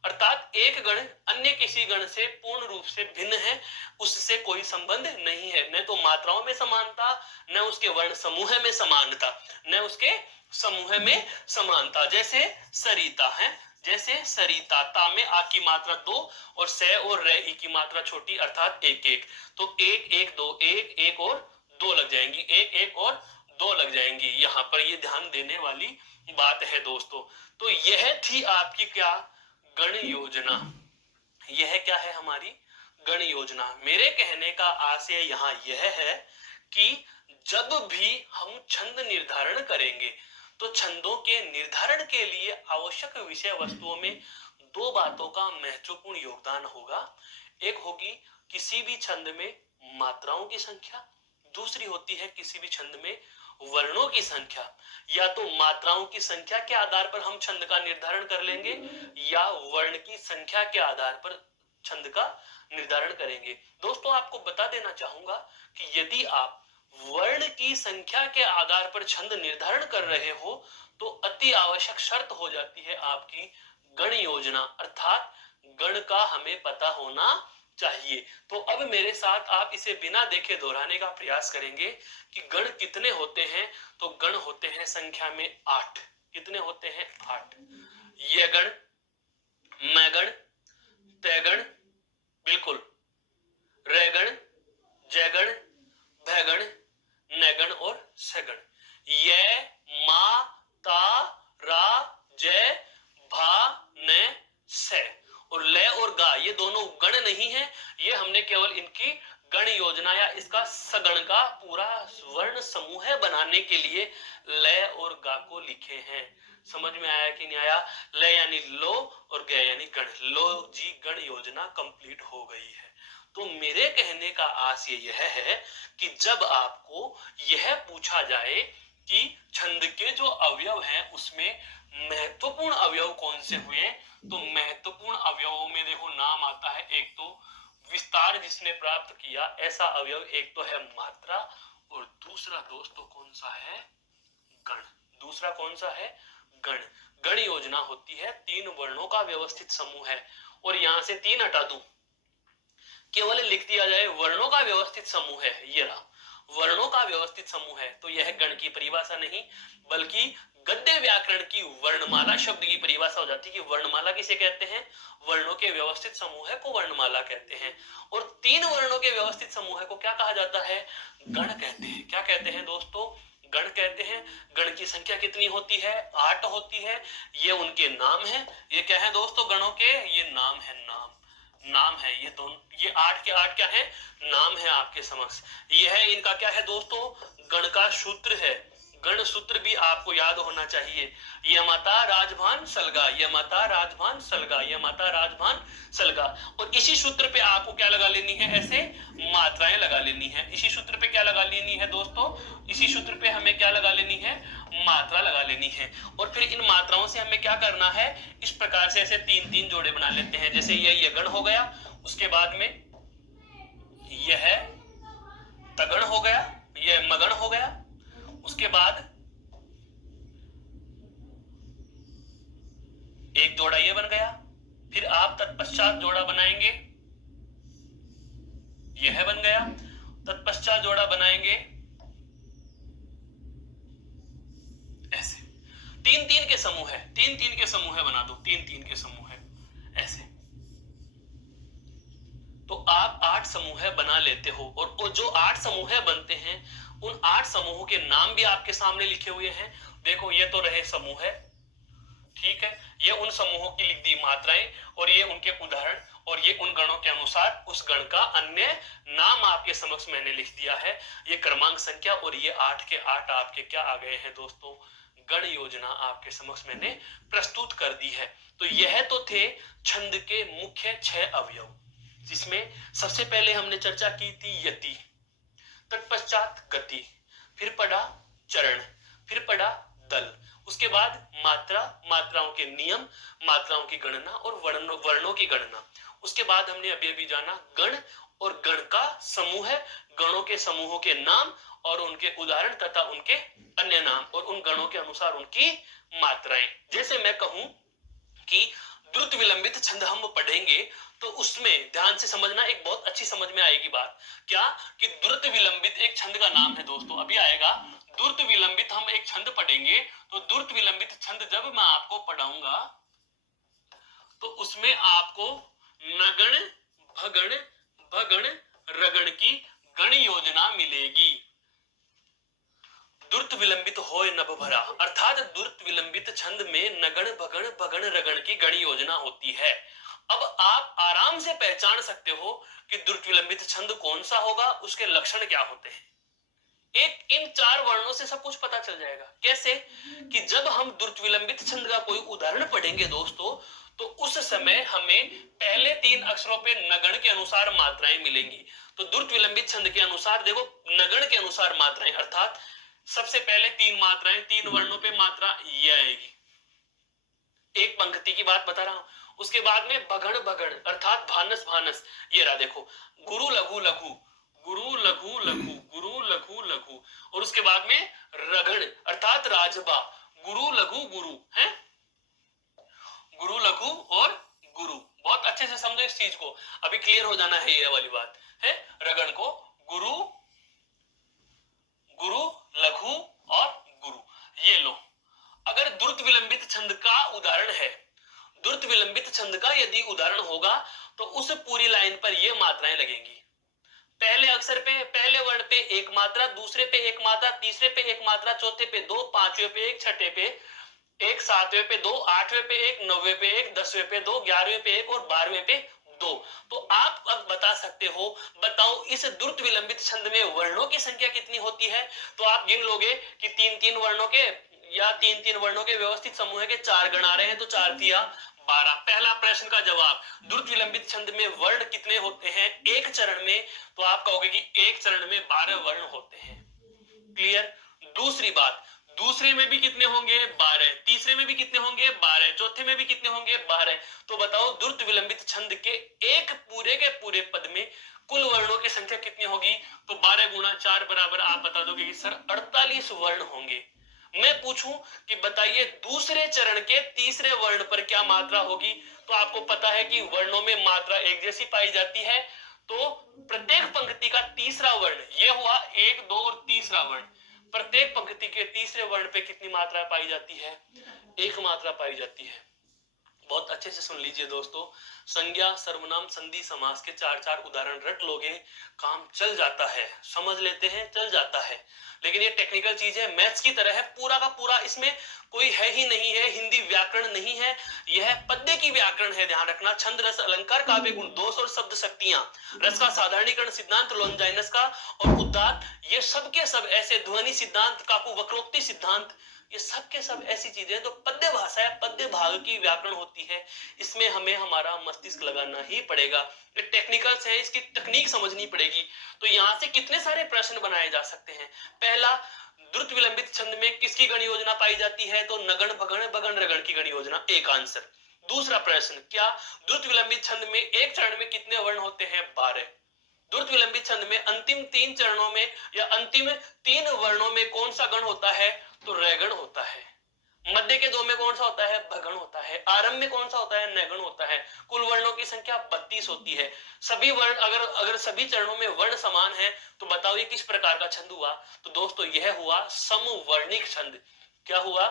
अर्थात एक गण अन्य किसी गण से पूर्ण रूप से भिन्न है, उससे कोई संबंध नहीं है। न तो मात्राओं में समानता, न उसके वर्ण समूह में समानता, न उसके समूह में समानता। जैसे सरिता है, जैसे सरिता, ता में आ की मात्रा 2 और से और रे ई की मात्रा छोटी अर्थात 1 1, तो 1 1 2, 1 1 और 2 लग जाएंगी, 1 1 और 2 लग जाएंगी। यहां पर ये ध्यान देने वाली बात है दोस्तों। तो यह थी आपकी क्या, गण योजना। यह क्या है, हमारी गण योजना। मेरे कहने का आशय यहां यह है कि जब भी हम छंद निर्धारण करेंगे तो छंदों के निर्धारण के लिए आवश्यक विषय वस्तुओं में दो बातों का महत्वपूर्ण योगदान होगा। एक होगी किसी भी छंद में मात्राओं की संख्या, दूसरी होती है किसी भी छंद में वर्णों की संख्या। या तो मात्राओं की संख्या के आधार पर हम छंद का निर्धारण कर लेंगे या वर्ण की संख्या के आधार पर छंद का निर्धारण करेंगे। दोस्तों, आपको बता देना चाहूंगा कि यदि आप वर्ण की संख्या के आधार पर छंद निर्धारण कर रहे हो तो अति आवश्यक शर्त हो जाती है आपकी गण योजना, अर्थात गण का हमें पता होना चाहिए। तो अब मेरे साथ आप इसे बिना देखे दोहराने का प्रयास करेंगे कि गण कितने होते हैं। तो गण होते हैं संख्या में 8। कितने होते हैं? 8। ये गण, मैं गण, तय गण, बिल्कुल, रे गण, जय गण, भय गण, न गण और सगण। ये मा ता रा जय भा न से और ले और गा ये दोनों गण नहीं है, ये हमने केवल इनकी गण योजना या इसका सगण का पूरा वर्ण समूह बनाने के लिए ले और गा को लिखे हैं। समझ में आया कि नहीं आया? ले यानी लो और ग यानी गण। लो जी, गण योजना कंप्लीट हो गई है। तो मेरे कहने का आशय यह है कि जब आपको यह पूछा जाए कि छंद के जो अवयव हैं उसमें महत्वपूर्ण अवयव कौन से हुए, तो महत्वपूर्ण अवयवों में देखो नाम आता है, एक तो विस्तार जिसने प्राप्त किया ऐसा अवयव, एक तो है मात्रा और दूसरा दोस्तों कौन सा है? गण। दूसरा कौन सा है? गण। गण योजना होती है 3 वर्णों का व्यवस्थित समूह है। और यहां से 3 हटा दूं, केवल लिख दिया जाए वर्णों का व्यवस्थित समूह है, ये रहा वर्णों का व्यवस्थित समूह है, तो यह गण की परिभाषा नहीं बल्कि गद्य व्याकरण की वर्णमाला शब्द की परिभाषा हो जाती है कि वर्णमाला किसे कहते हैं? वर्णों के व्यवस्थित समूह को वर्णमाला कहते हैं। और 3 वर्णों के व्यवस्थित समूह को क्या कहा जाता है? गण कहते हैं। क्या कहते हैं दोस्तों? गण कहते हैं। गण की संख्या कितनी होती है? 8 होती है। ये उनके नाम है। ये क्या है दोस्तों गणों के? ये नाम है, नाम नाम है। ये दोनों, ये 8 के 8 क्या है? नाम है आपके समक्ष। यह है इनका क्या है दोस्तों? गण का सूत्र है। गण सूत्र भी आपको याद होना चाहिए। यमता राजभान सलगा, यमता राजभान सलगा, यमता राजभान सलगा। और इसी सूत्र पे आपको क्या लगा लेनी है? ऐसे मात्राएं लगा लेनी है। इसी सूत्र पे क्या लगा लेनी है दोस्तों? इसी सूत्र पे हमें क्या लगा लेनी है? मात्रा लगा लेनी है। और फिर इन मात्राओं से हमें क्या करना है? इस प्रकार से ऐसे 3-3 जोड़े बना लेते हैं। जैसे ये गण हो गया, उसके बाद में यह तगण हो गया, यह मगण हो गया, उसके बाद एक जोड़ा ये बन गया। फिर आप तत्पश्चात जोड़ा बनाएंगे, यह बन गया। तत्पश्चात जोड़ा बनाएंगे ऐसे। 3-3 के समूह है, 3-3 के समूह बना दो, 3-3 के समूह ऐसे। तो आप 8 समूह बना लेते हो। और जो 8 समूह बनते हैं उन 8 समूहों के नाम भी आपके सामने लिखे हुए हैं। देखो, ये तो रहे समूह, ठीक है, ये उन समूहों की लिख दी मात्राएं और ये उनके उदाहरण और ये उन गणों के अनुसार उस गण का अन्य नाम आपके समक्ष मैंने लिख दिया है। ये क्रमांक संख्या और ये 8 के 8 आपके क्या आ गए हैं दोस्तों? गण योजना आपके समक्ष मैंने प्रस्तुत कर दी है। तो यह तो थे छंद के मुख्य 6 अवयव, जिसमें सबसे पहले हमने चर्चा की थी यति, तत्पश्चात गति, फिर पढ़ा चरण, फिर पढ़ा दल, उसके बाद मात्रा, मात्राओं के नियम, मात्राओं की गणना और वर्णों की गणना। उसके बाद हमने अभी अभी जाना गण और गण का समूह है, गणों के समूहों के नाम और उनके उदाहरण तथा उनके अन्य नाम और उन गणों के अनुसार उनकी मात्राएं। जैसे मैं कहूं कि द्रुत विलंबित छंद हम पढ़ेंगे तो उसमें ध्यान से समझना, एक बहुत अच्छी समझ में आएगी बात, क्या कि द्रुत विलंबित एक छंद का नाम है दोस्तों, अभी आएगा। द्रुत विलंबित हम एक छंद पढ़ेंगे तो द्रुत विलंबित छंद जब मैं आपको पढ़ाऊंगा तो उसमें आपको नगण भगण भगण रगण की गण योजना मिलेगी। दुर्त विलंबित होय नभ भरा, अर्थात दुर्त विलंबित छंद में नगण भगण भगण रगण की गण योजना होती है। अब आप आराम से पहचान सकते हो कि दुर्त विलंबित छंद कौन सा होगा, उसके लक्षण क्या होते हैं। एक इन 4 वर्णों से सब कुछ पता चल जाएगा। कैसे कि जब हम दुर्त विलंबित छंद का कोई उदाहरण पढ़ेंगे दोस्तों, तो उस समय हमें पहले 3 अक्षरों पे नगण के अनुसार मात्राएं मिलेंगी। तो दुर्त विलंबित छंद के अनुसार देखो, नगण के अनुसार मात्राएं, अर्थात सबसे पहले 3 मात्राएं, 3 वर्णों पे मात्रा ये आएगी, एक पंक्ति की बात बता रहा हूं। उसके बाद में भगण भगण अर्थात भानस भानस, ये रहा देखो, गुरु लघु लघु, गुरु लघु लघु, गुरु लघु लघु, और उसके बाद में रगण अर्थात राजबा, गुरु लघु गुरु है, गुरु लघु और गुरु। बहुत अच्छे से समझो इस चीज को, अभी क्लियर हो जाना है ये वाली बात है। रगण को गुरु, गुरु लघु और गुरु, ये लो। अगर द्रुत विलंबित छंद का उदाहरण है, द्रुत विलंबित छंद का यदि उदाहरण होगा तो उस पूरी लाइन पर ये मात्राएं लगेंगी। पहले अक्षर पे, पहले वर्ण पे एक मात्रा, दूसरे पे एक मात्रा, तीसरे पे एक मात्रा, चौथे पे 2, पांचवें पे एक, छठे पे एक, सातवें पे 2, आठवें पे एक, नौवें पे एक, 10वें पे 2, 11वें पे एक और 12वें पे 2। तो आप अब बता सकते हो, बताओ इस द्रुत विलंबित छंद में वर्णों की संख्या कितनी होती है। तो आप गिन लोगे कि 3-3 वर्णों के या 3-3 वर्णों के व्यवस्थित समूह के 4 गण आ रहे हैं, तो 4 दिया 12। पहला प्रश्न का जवाब, द्रुत विलंबित छंद में वर्ण कितने होते हैं एक चरण में, तो आप कहोगे कि एक चरण में 12 वर्ण होते हैं। क्लियर। दूसरी बात, दूसरे में भी कितने होंगे 12, तीसरे में भी कितने होंगे 12, चौथे में भी कितने होंगे 12। तो बताओ द्रुत विलंबित छंद के एक पूरे के पूरे पद में कुल वर्णों की संख्या कितनी होगी। तो 12 गुणा 4 बराबर आप बता दोगे कि सर 48 वर्ण होंगे। मैं पूछूं कि बताइए दूसरे चरण के तीसरे वर्ण पर क्या मात्रा होगी, तो आपको पता है कि वर्णों में मात्रा एक जैसी पाई जाती है। तो प्रत्येक पंक्ति का तीसरा वर्ण, ये हुआ 1, 2 और तीसरा वर्ण, प्रत्येक पंक्ति के तीसरे वर्ण पे कितनी मात्रा पाई जाती है, एक मात्रा पाई जाती है। बहुत अच्छे से सुन लीजिए दोस्तों, संज्ञा सर्वनाम संधि समास के 4-4 उदाहरण रट लोगे, काम चल जाता है, समझ लेते हैं चल जाता है। लेकिन ये टेक्निकल चीज है, मैथ्स की तरह है, पूरा का पूरा इसमें कोई है ही नहीं है, हिंदी व्याकरण नहीं है, यह पद्य की व्याकरण है। ध्यान रखना, छंद रस अलंकार काव्य गुण दोष और शब्द शक्तियां, रस का साधारणीकरण सिद्धांत लॉन्जाइनस का और उदात्त, ये सब के सब ऐसे ध्वनि सिद्धांत, काकू वक्रोक्ति सिद्धांत, ये सब के सब ऐसी चीजें तो पद्य भाषा है, पद्य भाग की व्याकरण होती है, इसमें हमें हमारा मस्तिष्क लगाना ही पड़ेगा। ये टेक्निकल्स है, इसकी तकनीक समझनी पड़ेगी। तो यहां से कितने सारे प्रश्न बनाए जा सकते हैं। पहला, द्रुत विलंबित छंद में किसकी गण योजना पाई जाती है, तो नगण भगण भगण रगण की गण योजना, एक आंसर। दूसरा प्रश्न, क्या द्रुत विलंबित छंद में एक चरण में कितने वर्ण होते हैं, 12। द्रुत विलंबित छंद में अंतिम 3 चरणों में या अंतिम 3 वर्णों में कौन सा गण होता है, तो रैगण होता है। मध्य के 2 में कौन सा होता है, भगण होता है। आरंभ में कौन सा होता है, नैगण होता है। कुल वर्णों की संख्या 32 होती है। सभी वर्ण अगर सभी चरणों में वर्ण समान है तो बताओ ये किस प्रकार का छंद हुआ, तो दोस्तों यह हुआ समवर्णिक छंद। क्या हुआ,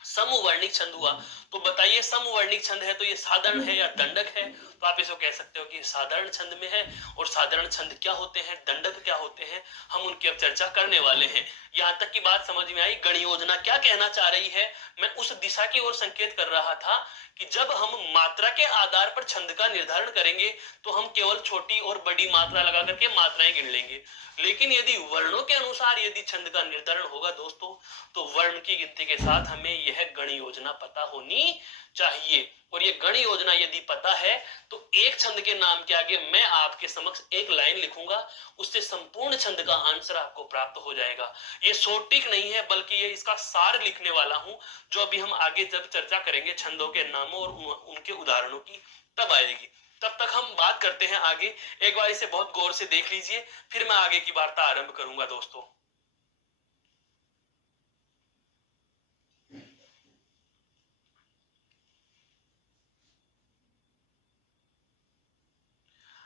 समवर्णिक छंद हुआ। तो बताइए समवर्णिक छंद है तो ये साधारण है या दंडक है, तो आप इसको कह सकते हो कि साधारण छंद में है। और साधारण छंद क्या होते हैं, दंडक क्या होते हैं, हम उनकी अब चर्चा करने वाले हैं। यहां तक की बात समझ में आई, गण योजना क्या कहना चाह रही है, मैं उस दिशा की ओर संकेत कर रहा था कि जब हम मात्रा के आधार पर छंद का निर्धारण करेंगे तो हम केवल छोटी और बड़ी मात्रा लगा करके मात्राएं गिन लेंगे। लेकिन यदि वर्णों के अनुसार यदि छंद का निर्धारण होगा दोस्तों, तो वर्ण की गिनती के साथ हमें यह गण योजना पता होनी चाहिए। और ये गण योजना यदि पता है तो एक छंद के नाम के आगे मैं आपके समक्ष एक लाइन लिखूंगा, उससे संपूर्ण छंद का आंसर आपको प्राप्त हो जाएगा। ये शॉर्ट टिक नहीं है, बल्कि ये इसका सार लिखने वाला हूं, जो अभी हम आगे जब चर्चा करेंगे छंदों के नामों और उनके उदाहरणों की, तब आएगी। तब तक हम बात करते हैं आगे। एक बार इसे बहुत गौर से देख लीजिए, फिर मैं आगे की वार्ता आरंभ करूंगा दोस्तों।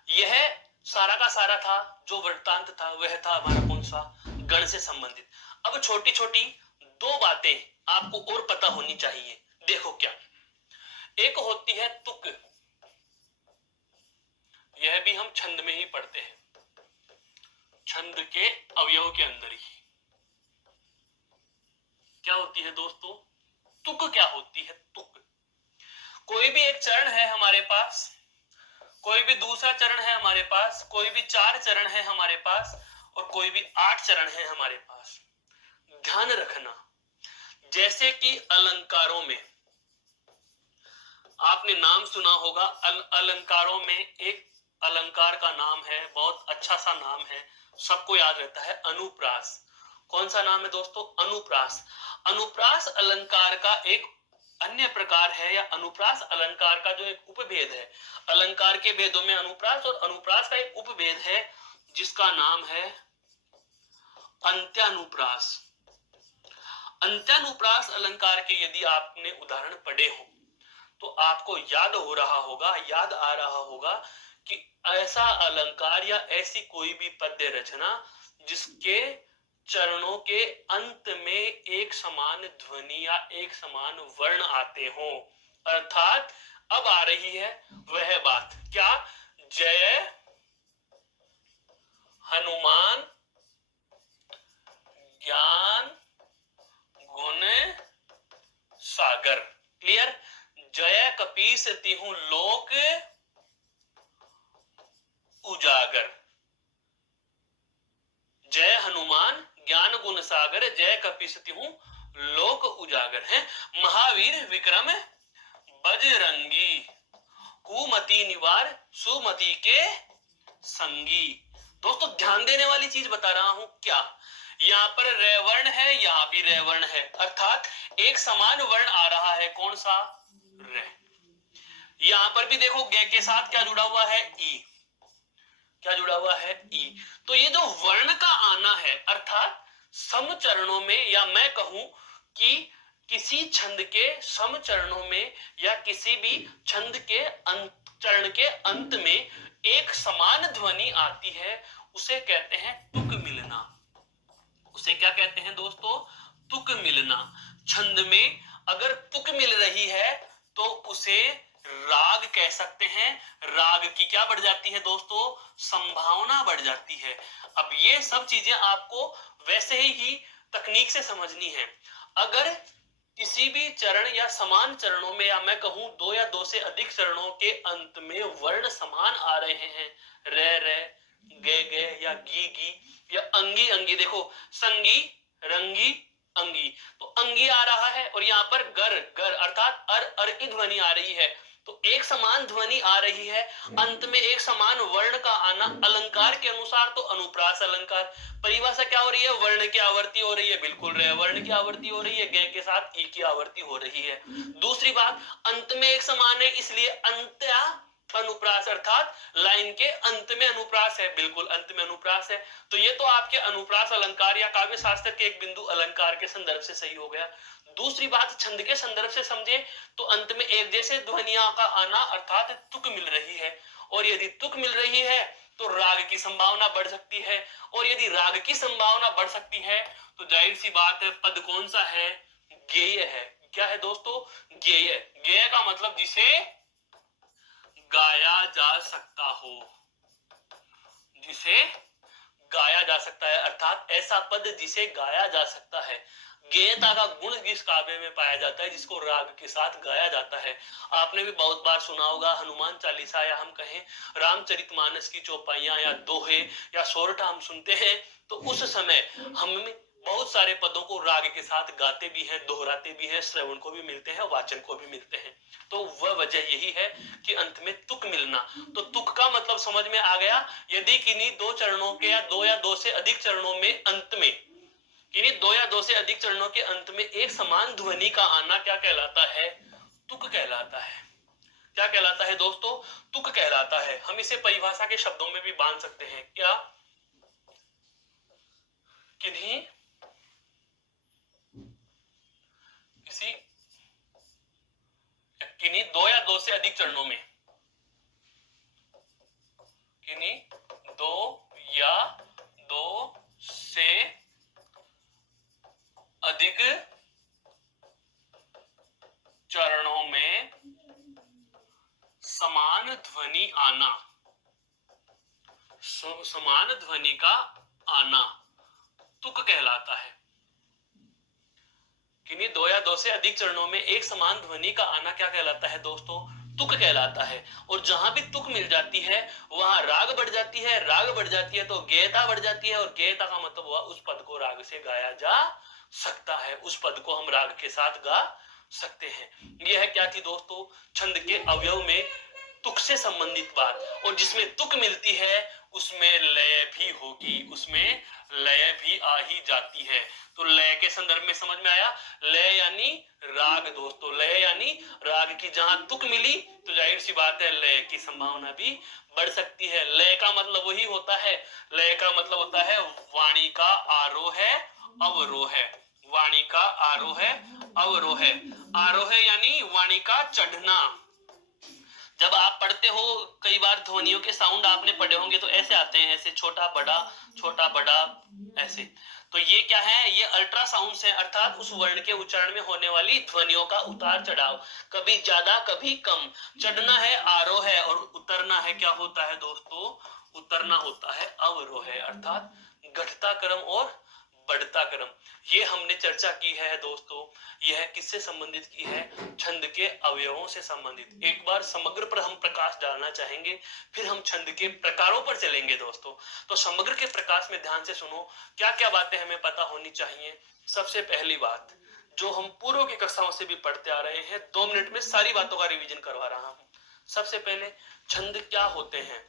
यह सारा का सारा था जो वृत्तांत था, वह था हमारा कौन सा, गण से संबंधित। अब छोटी छोटी दो बातें आपको और पता होनी चाहिए। देखो क्या, एक होती है तुक, यह भी हम छंद में ही पढ़ते हैं, छंद के अवयव के अंदर ही। क्या होती है दोस्तों, तुक क्या होती है, तुक। कोई भी एक चरण है हमारे पास, कोई भी दूसरा चरण है हमारे पास, कोई भी 4 चरण है हमारे पास, और कोई भी 8 चरण है हमारे पास। ध्यान रखना, जैसे कि अलंकारों में आपने नाम सुना होगा, अलंकारों में एक अलंकार का नाम है, बहुत अच्छा सा नाम है, सबको याद रहता है, अनुप्रास। कौन सा नाम है दोस्तों, अनुप्रास। अनुप्रास अलंकार का एक अन्य प्रकार है, या अनुप्रास अलंकार का जो एक उपभेद है। अलंकार के भेदों में अनुप्रास और अनुप्रास का एक उपभेद है जिसका नाम है अंत्यानुप्रास। अंत्यानुप्रास अलंकार के यदि आपने उदाहरण पढ़े हो तो आपको याद हो रहा होगा, याद आ रहा होगा कि ऐसा अलंकार या ऐसी कोई भी पद्य रचना जिसके चरणों के अंत में एक समान ध्वनि या एक समान वर्ण आते हो। अर्थात अब आ रही है वह बात, क्या, जय हनुमान ज्ञान गुण सागर। क्लियर, जय कपीस तिहु लोक उजागर। जय हनुमान ज्ञान गुण सागर, जय कपीस तिहु लोक उजागर है। महावीर विक्रम बजरंगी, कुमति निवार सुमति के संगी। दोस्तों ध्यान देने वाली चीज बता रहा हूं, क्या यहाँ पर रेवर्ण है, यहाँ भी रेवर्ण है, अर्थात एक समान वर्ण आ रहा है, कौन सा, रे। यहां पर भी देखो गे के साथ क्या जुड़ा हुआ है, ई। क्या जुड़ा हुआ है, ई। तो ये जो वर्ण का आना है, अर्थात सम चरणों में, या मैं कहूं कि किसी छंद के सम चरणों में या किसी भी छंद के चरण के अंत में एक समान ध्वनि आती है, उसे कहते हैं तुक मिलना। उसे क्या कहते हैं दोस्तों, तुक मिलना। छंद में अगर तुक मिल रही है तो उसे राग कह सकते हैं। राग की क्या बढ़ जाती है दोस्तों, संभावना बढ़ जाती है। अब ये सब चीजें आपको वैसे ही तकनीक से समझनी है। अगर किसी भी चरण या समान चरणों में, या मैं कहूं 2 या 2 से अधिक चरणों के अंत में वर्ण समान आ रहे हैं, रे रे, गे गे, या गी गी, या अंगी अंगी, देखो संगी रंगी अंगी, तो अंगी आ रहा है, और यहाँ पर गर गर अर्थात अर की ध्वनि आ रही है, तो एक समान ध्वनि आ रही है, अंत में एक समान वर्ण का आना, अलंकार के अनुसार तो अनुप्रास अलंकार। परिभाषा क्या हो रही है, वर्ण की आवर्ती हो रही है, बिल्कुल रे, वर्ण की आवर्ती हो रही है, गे के साथ ई की आवर्ती हो रही है। दूसरी बात, अंत में एक समान है, इसलिए अंत्या अनुप्रास, अर्थात लाइन के अंत में अनुप्रास है, बिल्कुल अंत में अनुप्रास है। तो ये तो आपके अनुप्रास अलंकार या काव्य शास्त्र के एक बिंदु अलंकार के संदर्भ से सही हो गया। दूसरी बात, छंद के संदर्भ से समझे तो अंत में एक जैसे ध्वनिया का आना, अर्थात तुक मिल रही है, और यदि तुक मिल रही है तो राग की संभावना बढ़ सकती है, और यदि राग की संभावना बढ़ सकती है तो जाहिर सी बात है पद कौन सा है, गेय है। क्या है दोस्तों, गेय। गेय का मतलब जिसे गाया जा सकता हो, जिसे गाया जा सकता है, अर्थात ऐसा पद जिसे गाया जा सकता है। गेयता का गुण जिस काव्य में पाया जाता है, जिसको राग के साथ गाया जाता है। आपने भी बहुत बार सुना होगा हनुमान चालीसा, या हम कहें रामचरितमानस की चौपाइयां या दोहे या सोरठा हम सुनते हैं, तो उस समय हम बहुत सारे पदों को राग के साथ गाते भी हैं, दोहराते भी हैं, श्रवण को भी मिलते हैं, वाचन को भी मिलते हैं। तो वह वजह यही है कि अंत में तुक मिलना। तो तुक का मतलब समझ में आ गया, यदि किन्हीं 2 चरणों के या 2 से अधिक चरणों में अंत में, किन्हीं 2 या 2 से अधिक चरणों के अंत में एक समान ध्वनि का आना क्या कहलाता है, तुक कहलाता है। क्या कहलाता है दोस्तों? तुक कहलाता है। हम इसे परिभाषा के शब्दों में भी बांध सकते हैं, क्या? किन्हीं किसी किन्हीं दो या दो से अधिक चरणों में, किन्हीं दो या दो से अधिक चरणों में समान ध्वनि आना, समान ध्वनि का आना तुक कहलाता है। किन्हीं दो या दो से अधिक चरणों में एक समान ध्वनि का आना क्या कहलाता है दोस्तों? तुक कहलाता है। और जहां भी तुक मिल जाती है वहां राग बढ़ जाती है, राग बढ़ जाती है तो गेयता बढ़ जाती है, और गेयता का मतलब हुआ उस पद को राग से गाया जा सकता है, उस पद को हम राग के साथ गा सकते हैं। यह क्या थी दोस्तों? छंद के अवयव में तुक से संबंधित बात। और जिसमें तुक मिलती है उसमें लय भी होगी, उसमें लय भी आ ही जाती है। तो लय के संदर्भ में समझ में आया, लय यानी राग दोस्तों, लय यानी राग की जहां तुक मिली तो जाहिर सी बात है लय की संभावना भी बढ़ सकती है। लय का मतलब वही होता है, लय का मतलब होता है वाणी का आरोह अवरोह, वाणी का आरोह अवरोह। आरोह यानी वाणी का चढ़ना। जब आप पढ़ते हो कई बार ध्वनियों के साउंड आपने पढ़े होंगे तो ऐसे आते हैं, ऐसे छोटा बड़ा ऐसे। तो ये क्या है? ये अल्ट्रासाउंड्स हैं, अर्थात उस वर्ण के उच्चारण में होने वाली ध्वनियों का उतार चढ़ाव, कभी ज्यादा कभी कम। चढ़ना है आरोह है और उतरना है क्या होता है दोस्तों? उतरना होता है अवरोह, अर्थात घटता क्रम और बढ़ता क्रम। ये हमने चर्चा की है दोस्तों। यह किससे संबंधित की है? छंद के अवयवों से संबंधित। एक बार समग्र पर हम प्रकाश डालना चाहेंगे, फिर हम छंद के प्रकारों पर चलेंगे दोस्तों। तो समग्र के प्रकाश में ध्यान से सुनो, क्या क्या बातें हमें पता होनी चाहिए। सबसे पहली बात जो हम पूर्व की कक्षाओं से भी पढ़ते आ रहे हैं, 2 मिनट में सारी बातों का रिवीजन करवा रहा हूं। सबसे पहले छंद क्या होते हैं?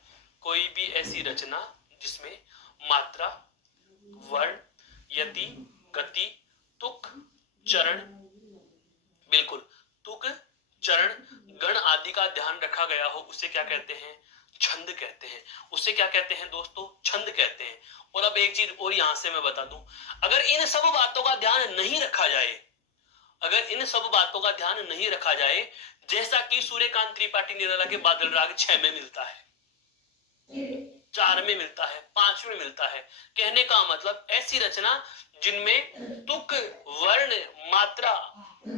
कोई भी ऐसी रचना जिसमें मात्रा, वर्ण, यति, गति, तुक, चरण, बिल्कुल तुक, चरण, गण आदि का ध्यान रखा गया हो, उसे क्या कहते हैं? छंद कहते हैं। उसे क्या कहते हैं दोस्तों? छंद कहते हैं। और अब एक चीज और यहां से मैं बता दूं, अगर इन सब बातों का ध्यान नहीं रखा जाए, अगर इन सब बातों का ध्यान नहीं रखा जाए, जैसा कि सूर्यकांत त्रिपाठी निराला के बादल राग 6 में मिलता है, 4 में मिलता है, 5 में मिलता है, कहने का मतलब ऐसी रचना जिनमें तुक, वर्ण, मात्रा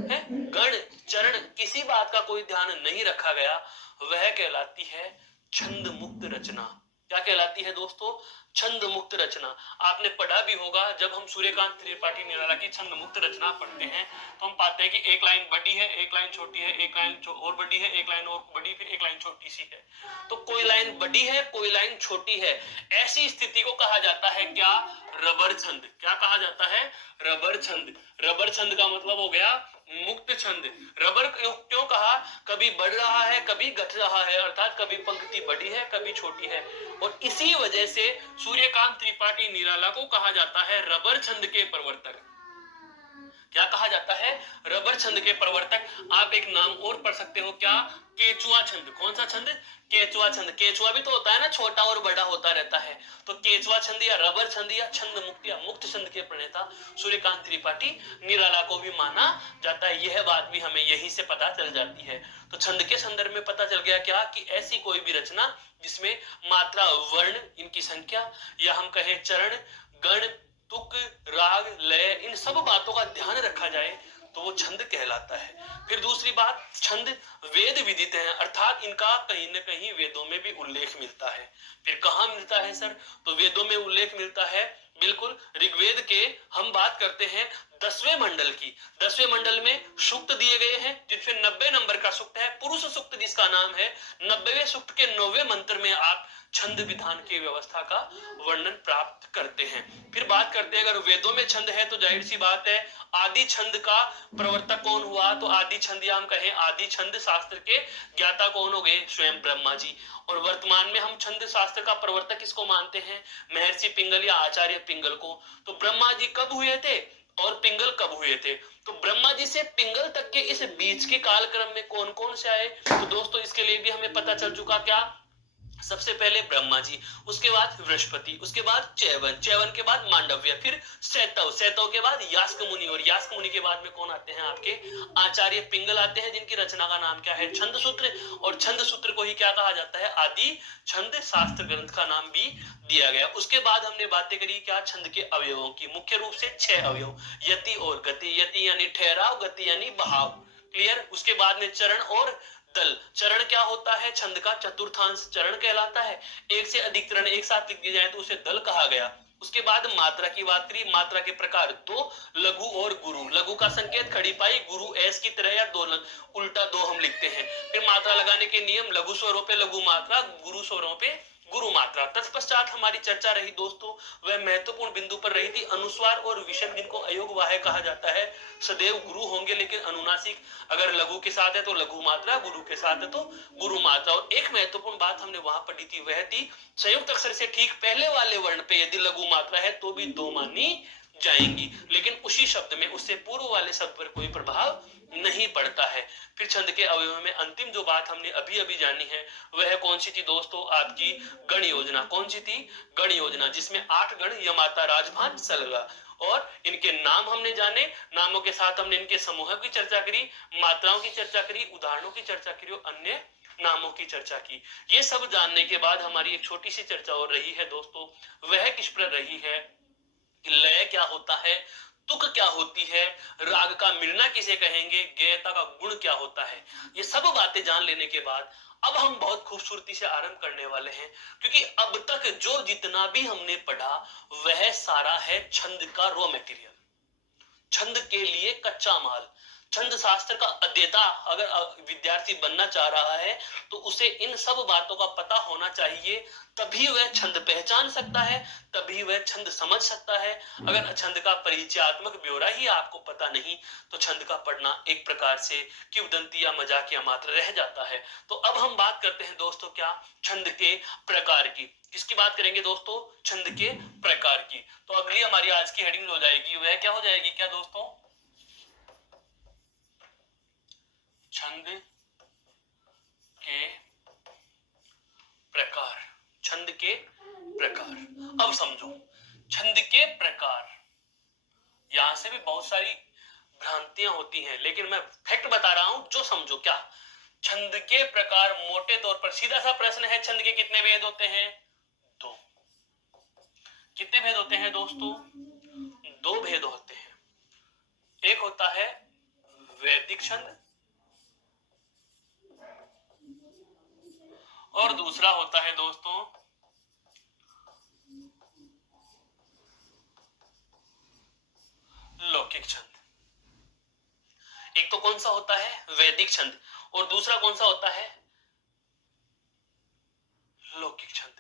है, गण, चरण, किसी बात का कोई ध्यान नहीं रखा गया, वह कहलाती है छंद मुक्त रचना। क्या कहलाती है दोस्तों? छंद मुक्त रचना। आपने पढ़ा भी होगा, जब हम सूर्यकांत त्रिपाठी निराला की छंद मुक्त रचना पढ़ते हैं तो हम पाते हैं कि एक लाइन बड़ी है, एक लाइन छोटी है, एक लाइन और बड़ी है, एक लाइन और बड़ी, फिर एक लाइन छोटी सी है। तो कोई लाइन बड़ी है, कोई लाइन छोटी है, ऐसी स्थिति को कहा जाता है क्या? रबर छंद। क्या कहा जाता है? रबर छंद। रबर छंद का मतलब हो गया मुक्त छंद। रबर क्यों कहा? कभी बढ़ रहा है, कभी घट रहा है, अर्थात कभी पंक्ति बड़ी है, कभी छोटी है। और इसी वजह से सूर्यकांत त्रिपाठी निराला को कहा जाता है रबर छंद के प्रवर्तक। क्या कहा जाता है? रबर छंद के प्रवर्तक। आप एक नाम और पढ़ सकते हो, क्या? केचुआ छंद। कौन सा छंद? केचुआ छंद। केचुआ भी तो होता है ना, छोटा और बड़ा होता रहता है। तो केचुआ छंद या रबर छंद या छंद मुक्त या मुक्त छंद के प्रणेता सूर्यकांत त्रिपाठी निराला को भी माना जाता है। यह बात भी हमें यहीं से पता चल जाती है। तो छंद के संदर्भ में पता चल गया क्या कि ऐसी कोई भी रचना जिसमें मात्रा, वर्ण, इनकी संख्या, या हम कहें चरण, गण, तुक, राग, लय, इन सब बातों का ध्यान रखा जाए तो वो छंद कहलाता है। फिर दूसरी बात, छंद वेद विदित है, अर्थात इनका कहीं न कहीं वेदों में भी उल्लेख मिलता है। फिर कहां मिलता है सर? तो वेदों में उल्लेख मिलता है, बिल्कुल ऋग्वेद के हम बात करते हैं 10वें मंडल की। 10वें मंडल में सूक्त दिए गए हैं, जिसमें 90 नंबर का सूक्त है, पुरुष सूक्त जिसका नाम है। 90वें सूक्त के 9वें मंत्र में आप छंद विधान की व्यवस्था का वर्णन प्राप्त करते हैं। फिर बात करते हैं, अगर वेदों में छंद है तो जाहिर सी बात है आदि छंद का प्रवर्तक कौन हुआ? तो आदि छंद या हम कहें आदि छंद शास्त्र के ज्ञाता कौन हो गए? स्वयं ब्रह्मा जी। और वर्तमान में हम छंद शास्त्र का प्रवर्तक किसको मानते हैं? महर्षि पिंगल या आचार्य पिंगल को। तो ब्रह्मा जी कब हुए थे? और पिंगल कब हुए थे। तो ब्रह्मा जी से पिंगल तक के इस बीच के कालक्रम में कौन कौन से आए, तो दोस्तों इसके लिए भी हमें पता चल चुका क्या, सबसे पहले ब्रह्मा जी, उसके बाद बृहस्पति, उसके बाद च्यवन, च्यवन के बाद मांडव्य, फिर सैतव, सैतव के बाद यास्क मुनि, और यास्क मुनि के बाद में कौन आते हैं, आपके आचार्य पिंगल आते हैं, जिनकी रचना का नाम क्या है, छंद सूत्र। और छंद सूत्र को ही क्या कहा जाता है, आदि छंद शास्त्र ग्रंथ का नाम भी दिया गया। उसके बाद हमने बातें करी क्या, छंद के अवयवों की, मुख्य रूप से 6 अवयव, यति और गति, यति यानी ठहराव, गति यानी बहाव, क्लियर। उसके बाद में चरण और दल, चरण क्या होता है, छंद का चतुर्थांश चरण कहलाता है, एक से अधिक चरण एक साथ लिख दिए जाए तो उसे दल कहा गया। उसके बाद मात्रा की बात करी, मात्रा के प्रकार दो, लघु और गुरु, लघु का संकेत खड़ी पाई, गुरु एस की तरह या दो उल्टा दो हम लिखते हैं। फिर मात्रा लगाने के नियम, लघु स्वरों पे लघु मात्रा, गुरु स्वरों पे गुरु मात्रा। तत्पश्चात हमारी चर्चा रही दोस्तों, वह महत्वपूर्ण बिंदु पर रही थी अनुस्वार और विसर्ग, जिनको अयोग वाह्य कहा जाता है। सदैव गुरु होंगे लेकिन अनुनासिक, अगर लघु के साथ है तो लघु मात्रा, गुरु के साथ है तो गुरु मात्रा। और एक महत्वपूर्ण बात हमने वहां पढ़ी थी, वह थी संयुक्त अक्षर से ठीक पहले वाले वर्ण पे यदि लघु मात्रा है तो भी दो मानी जाएंगी, लेकिन उसी शब्द में उससे पूर्व वाले शब्द पर कोई प्रभाव नहीं पड़ता है। फिर छंद के अवयव में अंतिम जो बात हमने अभी अभी जानी है वह कौन सी थी दोस्तों, आपकी गण योजना। कौन सी थी, गण योजना, जिसमें 8 गण यमाता राजभान सलगा, और इनके नाम हमने जाने, नामों के साथ हमने इनके समूह की चर्चा करी, मात्राओं की चर्चा करी, उदाहरणों की चर्चा करी और अन्य नामों की चर्चा की। ये सब जानने के बाद हमारी एक छोटी सी चर्चा और रही है दोस्तों, वह किस पर रही है कि लय क्या होता है, तुक क्या होती है, राग का मिलना किसे कहेंगे, गेयता का गुण क्या होता है। ये सब बातें जान लेने के बाद अब हम बहुत खूबसूरती से आरंभ करने वाले हैं, क्योंकि अब तक जो जितना भी हमने पढ़ा वह सारा है छंद का रॉ मटेरियल, छंद के लिए कच्चा माल। छंद शास्त्र का अध्येता अगर विद्यार्थी बनना चाह रहा है तो उसे इन सब बातों का पता होना चाहिए, तभी वह छंद पहचान सकता है, तभी वह छंद समझ सकता है। अगर छंद का परिचयात्मक ब्यौरा ही आपको पता नहीं तो छंद का पढ़ना एक प्रकार से किंवदंती या मजाकिया मात्र रह जाता है। तो अब हम बात करते हैं दोस्तों क्या, छंद के प्रकार की। किसकी बात करेंगे दोस्तों, छंद के प्रकार की। तो अगली हमारी आज की हेडिंग हो जाएगी, वह क्या हो जाएगी क्या दोस्तों, छंद के प्रकार। छंद के प्रकार, अब समझो छंद के प्रकार, यहां से भी बहुत सारी भ्रांतियां होती हैं, लेकिन मैं फैक्ट बता रहा हूं जो समझो क्या। छंद के प्रकार मोटे तौर पर, सीधा सा प्रश्न है, छंद के कितने भेद होते हैं, दो। कितने भेद होते हैं दोस्तों, दो भेद होते हैं। एक होता है वैदिक छंद और दूसरा होता है दोस्तों लौकिक छंद। एक तो कौन सा होता है वैदिक छंद और दूसरा कौन सा होता है लौकिक छंद।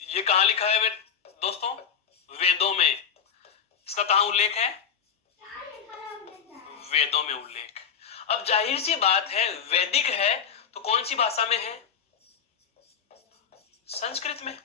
ये कहां लिखा है दोस्तों, वेदों में। इसका कहां उल्लेख है, वेदों में उल्लेख। अब जाहिर सी बात है वैदिक है तो कौन सी भाषा में है, संस्कृत में।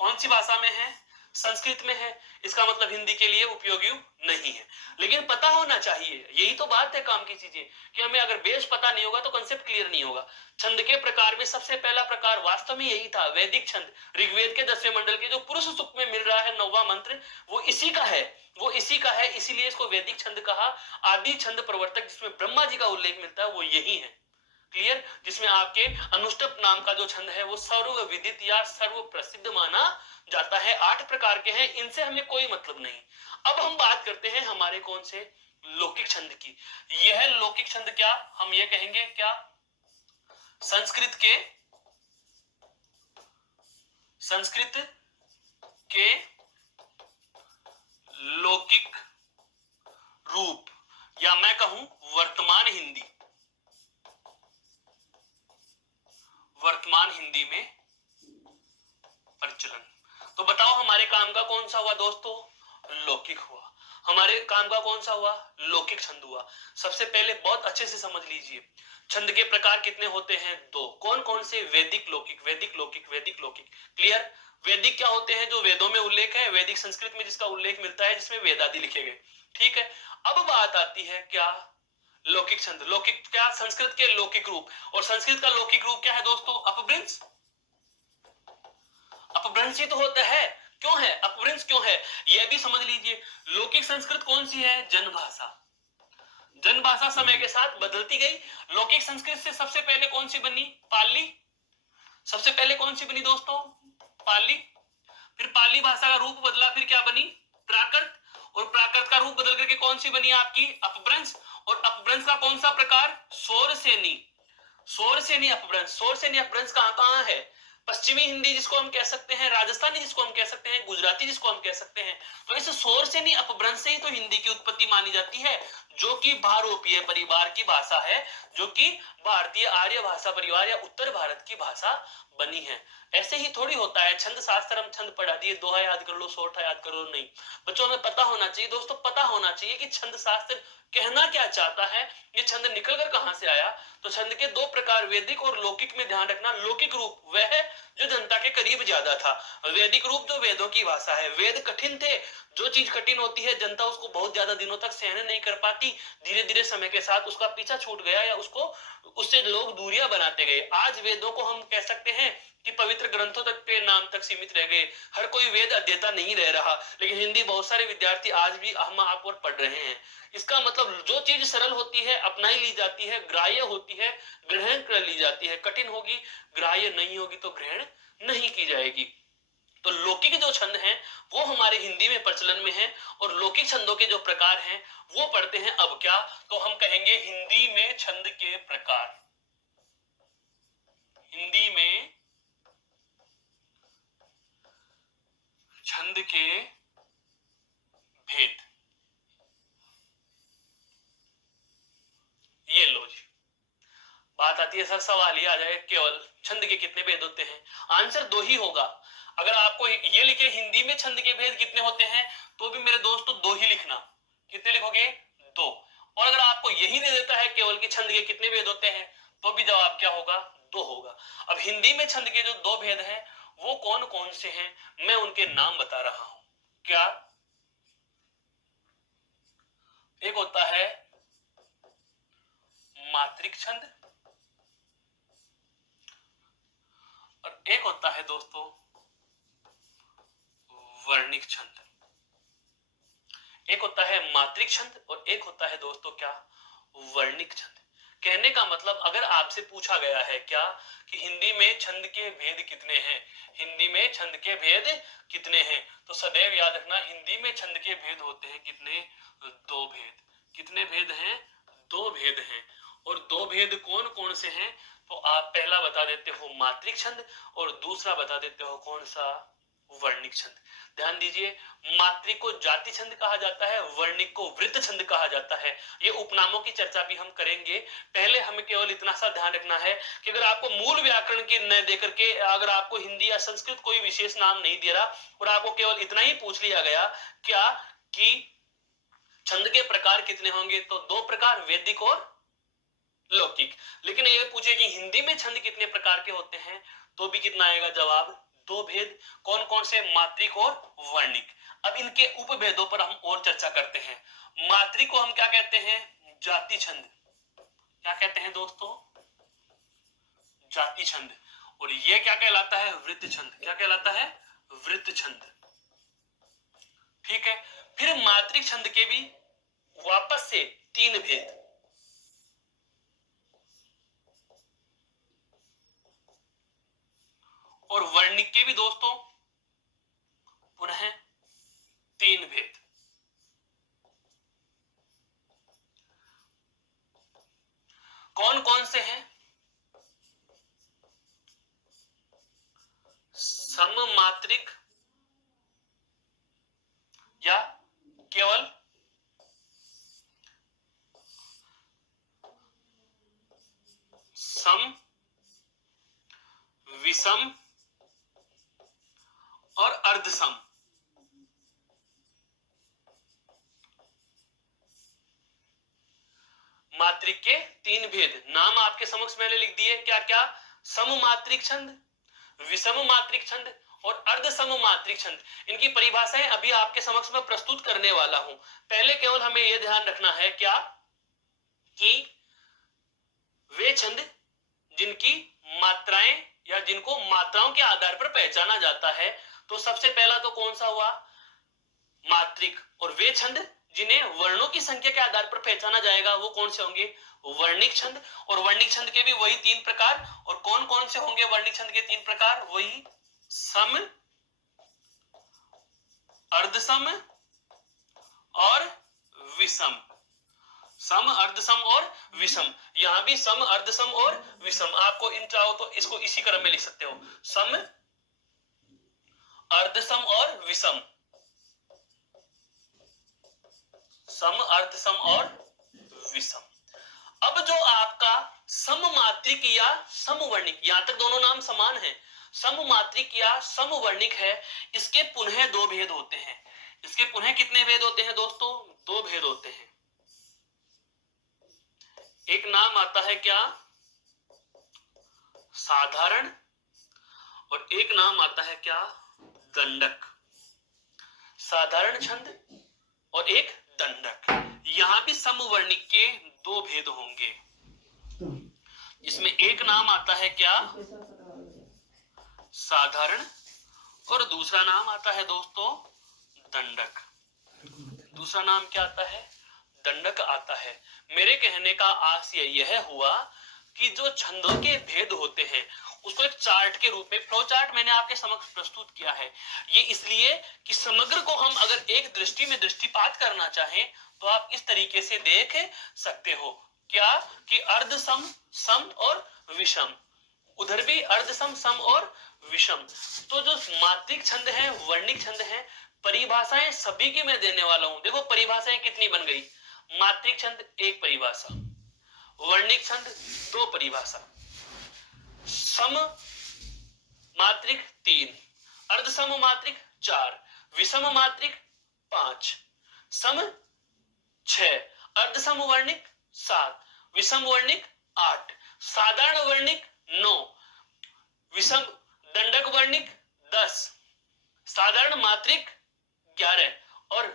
कौन सी भाषा में है, संस्कृत में है। इसका मतलब हिंदी के लिए उपयोगी नहीं है, लेकिन पता होना चाहिए। यही तो बात है काम की चीजें, कि हमें अगर बेस पता नहीं होगा तो कंसेप्ट क्लियर नहीं होगा। छंद के प्रकार में सबसे पहला प्रकार वास्तव में यही था, वैदिक छंद। ऋग्वेद के 10वें मंडल के जो पुरुष सूक्त में मिल रहा है 9वां मंत्र, वो इसी का है, वो इसी का है, इसीलिए इसको वैदिक छंद कहा। आदि छंद प्रवर्तक जिसमें ब्रह्मा जी का उल्लेख मिलता है वो यही है, क्लियर। जिसमें आपके अनुष्टुप नाम का जो छंद है वो सर्व विदित या सर्व प्रसिद्ध माना जाता है। 8 प्रकार के हैं, इनसे हमें कोई मतलब नहीं। अब हम बात करते हैं हमारे कौन से लौकिक छंद की। यह लौकिक छंद क्या, हम ये कहेंगे क्या, संस्कृत के लौकिक रूप, या मैं कहूं वर्तमान हिंदी में प्रचलन। तो बताओ हमारे काम का कौन सा हुआ दोस्तों, लौकिक हुआ। हमारे काम का कौन सा हुआ? लौकिक छंद हुआ। सबसे पहले बहुत अच्छे से समझ लीजिए, छंद के प्रकार कितने होते हैं? दो। कौन कौन से? वैदिक लौकिक, वैदिक लौकिक, वैदिक लौकिक। क्लियर? वैदिक क्या होते हैं? जो वेदों में उल्लेख है, वैदिक संस्कृत में जिसका उल्लेख मिलता है, जिसमें वेद आदि लिखे गए। ठीक है, अब बात आती है क्या? लौकिक छंद। लौकिक क्या? संस्कृत के लौकिक रूप। और संस्कृत का लौकिक रूप क्या है दोस्तों? अपभ्रंश। अपभ्रंश ही तो होता है। क्यों है अपभ्रंश? क्यों है यह भी समझ लीजिए। लौकिक संस्कृत कौन सी है? जनभाषा। जनभाषा समय के साथ बदलती गई। लौकिक संस्कृत से सबसे पहले कौन सी बनी? पाली। सबसे पहले कौन सी बनी दोस्तों? पाली। फिर पाली भाषा का रूप बदला, फिर क्या बनी? प्राकृत। और प्राकृत का रूप बदल करके कौन सी बनी आपकी? अपभ्रंश। और अपभ्रंश का कौन सा प्रकार? शौरसेनी। शौरसेनी अपभ्रंश। शौरसेनी अपभ्रंश कहां कहां है? पश्चिमी हिंदी जिसको हम कह सकते हैं, राजस्थानी जिसको हम कह सकते हैं, गुजराती जिसको हम कह सकते हैं। तो इस शौरसेनी अपभ्रंश से ही तो हिंदी की उत्पत्ति मानी जाती है, जो कि भारोपीय परिवार की भाषा है, जो कि भारतीय आर्य भाषा परिवार या उत्तर भारत की भाषा बनी है। ऐसे ही थोड़ी होता है। छंद शास्त्र हम छंद पढ़ा दिए, दोहा याद कर लो, सोठा याद कर लो, नहीं। बच्चों में पता होना चाहिए दोस्तों, पता होना चाहिए कि छंद शास्त्र कहना क्या चाहता है, ये छंद निकल कर कहां से आया। तो छंद के दो प्रकार, वैदिक और लौकिक में ध्यान रखना। लौकिक रूप वह है जो जनता के करीब ज्यादा था। वैदिक रूप जो वेदों की भाषा है। वेद कठिन थे। जो चीज कठिन होती है, जनता उसको बहुत ज्यादा दिनों तक सहन नहीं कर पाती। धीरे धीरे समय के साथ उसका पीछा छूट गया, या उसको उससे लोग दूरियां बनाते गए। आज वेदों को हम कह सकते हैं कि पवित्र ग्रंथों तक के नाम तक सीमित रह गए। हर कोई वेद अध्येता नहीं रह रहा, लेकिन हिंदी बहुत सारे विद्यार्थी आज भी हम आप और पढ़ रहे हैं। इसका मतलब जो चीज सरल होती है अपनाई ली जाती है, ग्राह्य होती है ग्रहण कर ली जाती है। कठिन होगी, ग्राह्य नहीं होगी तो ग्रहण नहीं की जाएगी। तो लौकिक जो छंद हैं वो हमारे हिंदी में प्रचलन में है, और लौकिक छंदों के जो प्रकार हैं वो पढ़ते हैं। अब क्या? तो हम कहेंगे हिंदी में छंद के प्रकार। हिंदी में छंद के भेद। ये लो जी, बात आती है सर, सवाल ये आ जाए केवल छंद के कितने भेद होते हैं? आंसर दो ही होगा। अगर आपको ये लिखे हिंदी में छंद के भेद कितने होते हैं, तो भी मेरे दोस्तों दो ही लिखना। कितने लिखोगे? दो। और अगर आपको यही दे देता है केवल कि छंद के कितने भेद होते हैं, तो भी जवाब क्या होगा? दो होगा। अब हिंदी में छंद के जो दो भेद हैं वो कौन कौन से हैं, मैं उनके नाम बता रहा हूं। क्या? एक होता है मात्रिक छंद, और एक होता है दोस्तों वर्णिक छंद। एक होता है मात्रिक छंद और एक होता है दोस्तों क्या? वर्णिक छंद। कहने का मतलब, अगर आपसे पूछा गया है क्या कि हिंदी में छंद के भेद कितने हैं, हिंदी में छंद के भेद कितने हैं, तो सदैव याद रखना हिंदी में छंद के भेद होते हैं कितने? दो भेद। कितने भेद हैं? दो भेद हैं। और दो भेद कौन कौन से हैं? तो आप पहला बता देते हो मात्रिक छंद, और दूसरा बता देते हो कौन सा? वर्णिक छंद। ध्यान दीजिए, मात्रिक को जाति छंद कहा जाता है, वर्णिक को वृत्त छंद कहा जाता है। ये उपनामों की चर्चा भी हम करेंगे। पहले हमें केवल इतना सा ध्यान रखना है कि अगर आपको मूल व्याकरण की न दे करके, अगर आपको हिंदी या संस्कृत कोई विशेष नाम नहीं दे रहा और आपको केवल इतना ही पूछ लिया गया क्या कि छंद के प्रकार कितने होंगे, तो दो प्रकार, वैदिक और लौकिक। लेकिन ये पूछे कि हिंदी में छंद कितने प्रकार के होते हैं, तो भी कितना आएगा जवाब? दो भेद। कौन कौन से? मात्रिक और वर्णिक। अब इनके उपभेदों पर हम और चर्चा करते हैं। मात्रिक को हम क्या कहते हैं? जाति छंद। क्या कहते हैं दोस्तों? जाति छंद। और ये क्या कहलाता है? वृत्त छंद। क्या कहलाता है? वृत्त छंद। ठीक है। फिर मात्रिक छंद के भी वापस से तीन भेद, और वर्णिक के भी दोस्तों पुनः तीन भेद। कौन कौन से हैं? सममात्रिक या केवल सम, विषम और अर्धसम। मात्रिक के 3 भेद, नाम आपके समक्ष मैंने लिख दिए, क्या क्या? सममात्रिक छंद, विषम मात्रिक छंद और अर्ध सममात्रिक छंद। इनकी परिभाषाएं अभी आपके समक्ष में प्रस्तुत करने वाला हूं। पहले केवल हमें यह ध्यान रखना है क्या कि वे छंद जिनकी मात्राएं या जिनको मात्राओं के आधार पर पहचाना जाता है, तो सबसे पहला तो कौन सा हुआ? मात्रिक। और वे छंद जिन्हें वर्णों की संख्या के आधार पर पहचाना जाएगा वो कौन से होंगे? वर्णिक छंद। और वर्णिक छंद के भी वही 3 प्रकार। और कौन कौन से होंगे वर्णिक छंद के 3 प्रकार? वही सम, अर्धसम और विषम। सम, अर्धसम और विषम। यहां भी सम, अर्धसम और विषम। आपको इन चाहो तो इसको इसी क्रम में लिख सकते हो, सम, अर्धसम और विषम। सम, अर्धसम और विषम। अब जो आपका सममात्रिक या समवर्णिक, यहां तक दोनों नाम समान हैं, सममात्रिक या समवर्णिक है, इसके पुनः 2 भेद होते हैं। इसके पुनः कितने भेद होते हैं दोस्तों? 2 भेद होते हैं। एक नाम आता है क्या? साधारण। और एक नाम आता है क्या? दंडक। साधारण छंद और एक दंडक। यहां भी समवर्णिक के 2 भेद होंगे। इसमें एक नाम आता है क्या? साधारण। और दूसरा नाम आता है दोस्तों दंडक। दूसरा नाम क्या आता है? दंडक आता है। मेरे कहने का आशय यह हुआ कि जो छंदों के भेद होते हैं उसको एक चार्ट के रूप में, फ्लो चार्ट मैंने आपके समक्ष प्रस्तुत किया है। ये इसलिए कि समग्र को हम अगर एक दृष्टि में दृष्टिपात करना चाहें तो आप इस तरीके से देख सकते हो, क्या कि अर्धसम, सम और विषम। उधर भी अर्धसम, सम और विषम। तो जो मात्रिक छंद है, वर्णिक छंद है, परिभाषाएं सभी की मैं देने वाला हूं। देखो परिभाषाएं कितनी बन गई? मात्रिक छंद 1 परिभाषा, वर्णिक छंद 2 परिभाषा, सम मात्रिक 3, अर्धसम मात्रिक 4, विषम मात्रिक 5, सम 6, अर्धसम वर्णिक 7, विषम वर्णिक 8, साधारण वर्णिक 9, विषम दंडक वर्णिक 10, साधारण मात्रिक 11 और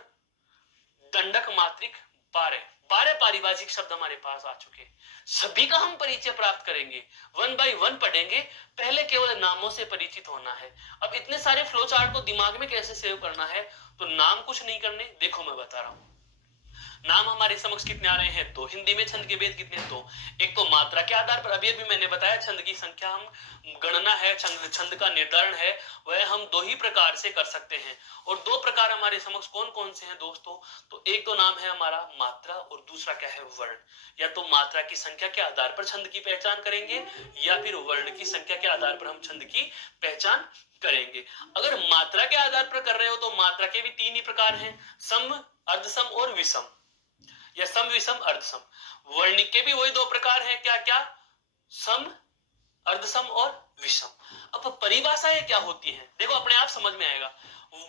दंडक मात्रिक 12 पारिभाषिक शब्द हमारे पास आ चुके। सभी का हम परिचय प्राप्त करेंगे, 1 बाय 1 पढ़ेंगे। पहले केवल नामों से परिचित होना है। अब इतने सारे फ्लो चार्ट को दिमाग में कैसे सेव करना है? तो नाम कुछ नहीं करने, देखो मैं बता रहा हूं। नाम हमारे समक्ष कितने आ रहे हैं? 2। हिंदी में छंद के भेद कितने? 2। एक तो मात्रा के आधार पर, अभी अभी मैंने बताया छंद की संख्या हम गणना है, छंद का निर्धारण है, वह हम 2 ही प्रकार से कर सकते हैं। और 2 प्रकार हमारे समक्ष कौन कौन से हैं दोस्तों? तो एक तो नाम है हमारा मात्रा और दूसरा क्या है? वर्ण। या तो मात्रा की संख्या के आधार पर छंद की पहचान करेंगे या फिर वर्ण की संख्या के आधार पर हम छंद की पहचान करेंगे। अगर मात्रा के आधार पर कर रहे हो तो मात्रा के भी 3 ही प्रकार हैं, सम, अर्धसम और विषम, या सम, विषम, अर्धसम। वर्णिक के भी वही 2 प्रकार हैं, क्या क्या? सम, अर्धसम और विषम। अब परिभाषाएं क्या होती हैं देखो, अपने आप समझ में आएगा।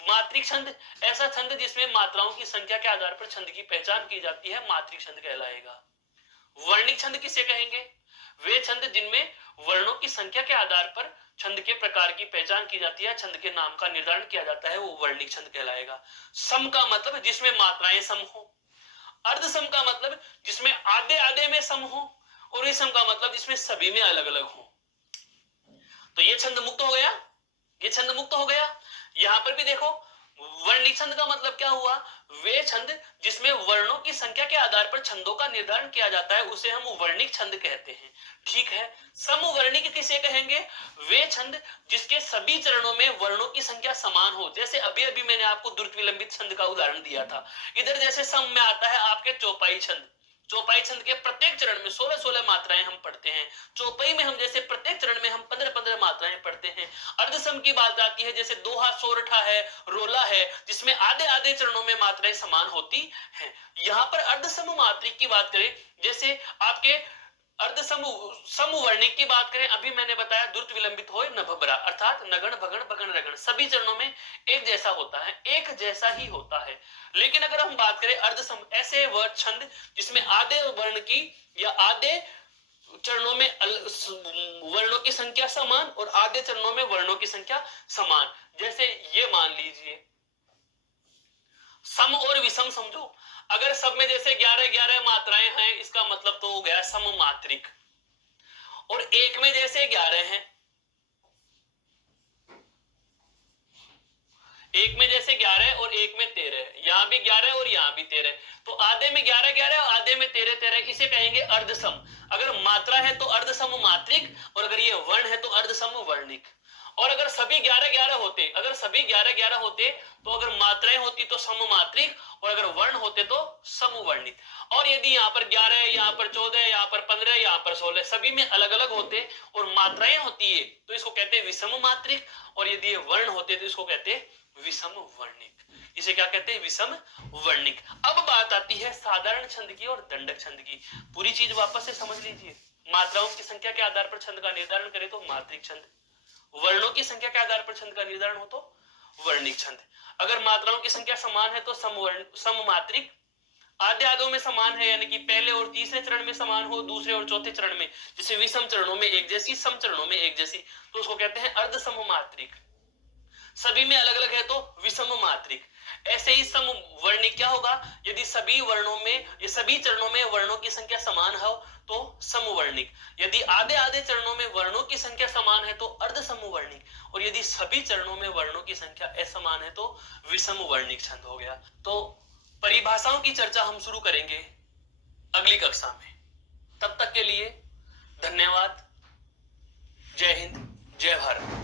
मात्रिक छंद ऐसा छंद जिसमें मात्राओं की संख्या के आधार पर छंद की पहचान की जाती है, मात्रिक छंद कहलाएगा। वर्णिक छंद किसे कहेंगे? वे छंद जिनमें वर्णों की संख्या के आधार पर छंद के प्रकार की पहचान की जाती है, छंद के नाम का निर्धारण किया जाता है, वो वर्णिक छंद कहलाएगा। सम का मतलब जिसमें मात्राएं सम हो। अर्धसम का मतलब जिसमें आधे आधे में सम हो। और विषम का मतलब जिसमें सभी में अलग अलग हो। तो ये छंद मुक्त हो गया, ये छंद मुक्त हो गया। यहां पर भी देखो वर्णिक छंद का मतलब क्या हुआ? वे छंद जिसमें वर्णों की संख्या के आधार पर छंदों का निर्धारण किया जाता है उसे हम वर्णिक छंद कहते हैं। ठीक है। समवर्णिक किसे कहेंगे? वे छंद जिसके सभी चरणों में वर्णों की संख्या समान हो। जैसे अभी अभी मैंने आपको द्रुत विलंबित छंद का उदाहरण दिया था। इधर जैसे सम में आता है आपके चौपाई छंद। चौपाई छंद के प्रत्येक चरण में 16-16 मात्राएं हम पढ़ते हैं। चौपाई में हम जैसे प्रत्येक चरण में हम 15-15 मात्राएं पढ़ते हैं। अर्धसम की बात आती है जैसे दोहा, सोरठा है, रोला है, जिसमें आधे आधे चरणों में मात्राएं समान होती हैं। यहां पर अर्धसम मात्रिक की बात करें, जैसे आपके अर्ध समवर्णिक की बात करें, अभी मैंने बताया द्रुत विलंबित हो न भबरा, अर्थात नगण भगण भगण रगण सभी चरणों में एक जैसा होता है, एक जैसा ही होता है। लेकिन अगर हम बात करें अर्ध सम, ऐसे वर्ण छंद जिसमें आधे वर्ण की या आधे चरणों में वर्णों की संख्या समान और आधे चरणों में वर्णों की संख्या समान, जैसे ये मान लीजिए सम और विषम समझो। अगर सब में जैसे 11-11 मात्राएं हैं, इसका मतलब तो हो गया सममात्रिक। और एक में जैसे 11 हैं, एक में जैसे 11 और एक में 13, यहां भी 11 और यहां भी 13, तो आधे में 11-11 और आधे में 13-13, इसे कहेंगे अर्धसम। अगर मात्रा है तो अर्धसम मात्रिक, और अगर ये वर्ण है तो अर्धसम वर्णिक। और अगर सभी 11-11 होते, अगर सभी 11-11 होते तो अगर मात्राएं होती तो सममात्रिक, और अगर वर्ण होते तो समवर्णित। और यदि यहाँ पर 11, यहाँ पर 14, यहाँ पर 15, यहाँ पर 16 सभी में अलग अलग होते और मात्राएं होती है तो इसको कहते हैं विषम मात्रिक, और यदि ये वर्ण होते तो इसको कहते हैं विषम वर्णिक। इसे क्या कहते हैं? विषम वर्णिक। अब बात आती है साधारण छंद की और दंडक छंद की। पूरी चीज वापस से समझ लीजिए। मात्राओं की संख्या के आधार पर छंद का निर्धारण करें तो मात्रिक छंद, वर्णों की संख्या के आधार पर छंद का निर्धारण हो तो वर्णिक छंद। अगर मात्राओं की संख्या समान है तो सममात्रिक, आधे आधों में समान है यानी कि पहले और तीसरे चरण में समान हो, दूसरे और चौथे चरण में, जैसे विषम चरणों में एक जैसी, सम चरणों में एक जैसी, तो उसको कहते हैं अर्ध सममात्रिक। सभी में अलग अलग है तो विषम मात्रिक। ऐसे ही समवर्णिक क्या होगा? यदि सभी वर्णों में या सभी चरणों में वर्णों की संख्या समान हो तो समवर्णिक। यदि आधे आधे चरणों में वर्णों की संख्या समान है तो अर्ध समवर्णिक, और यदि सभी चरणों में वर्णों की संख्या असमान है तो विषम वर्णिक छंद हो गया। तो परिभाषाओं की चर्चा हम शुरू करेंगे अगली कक्षा में। तब तक के लिए धन्यवाद। जय हिंद, जय भारत।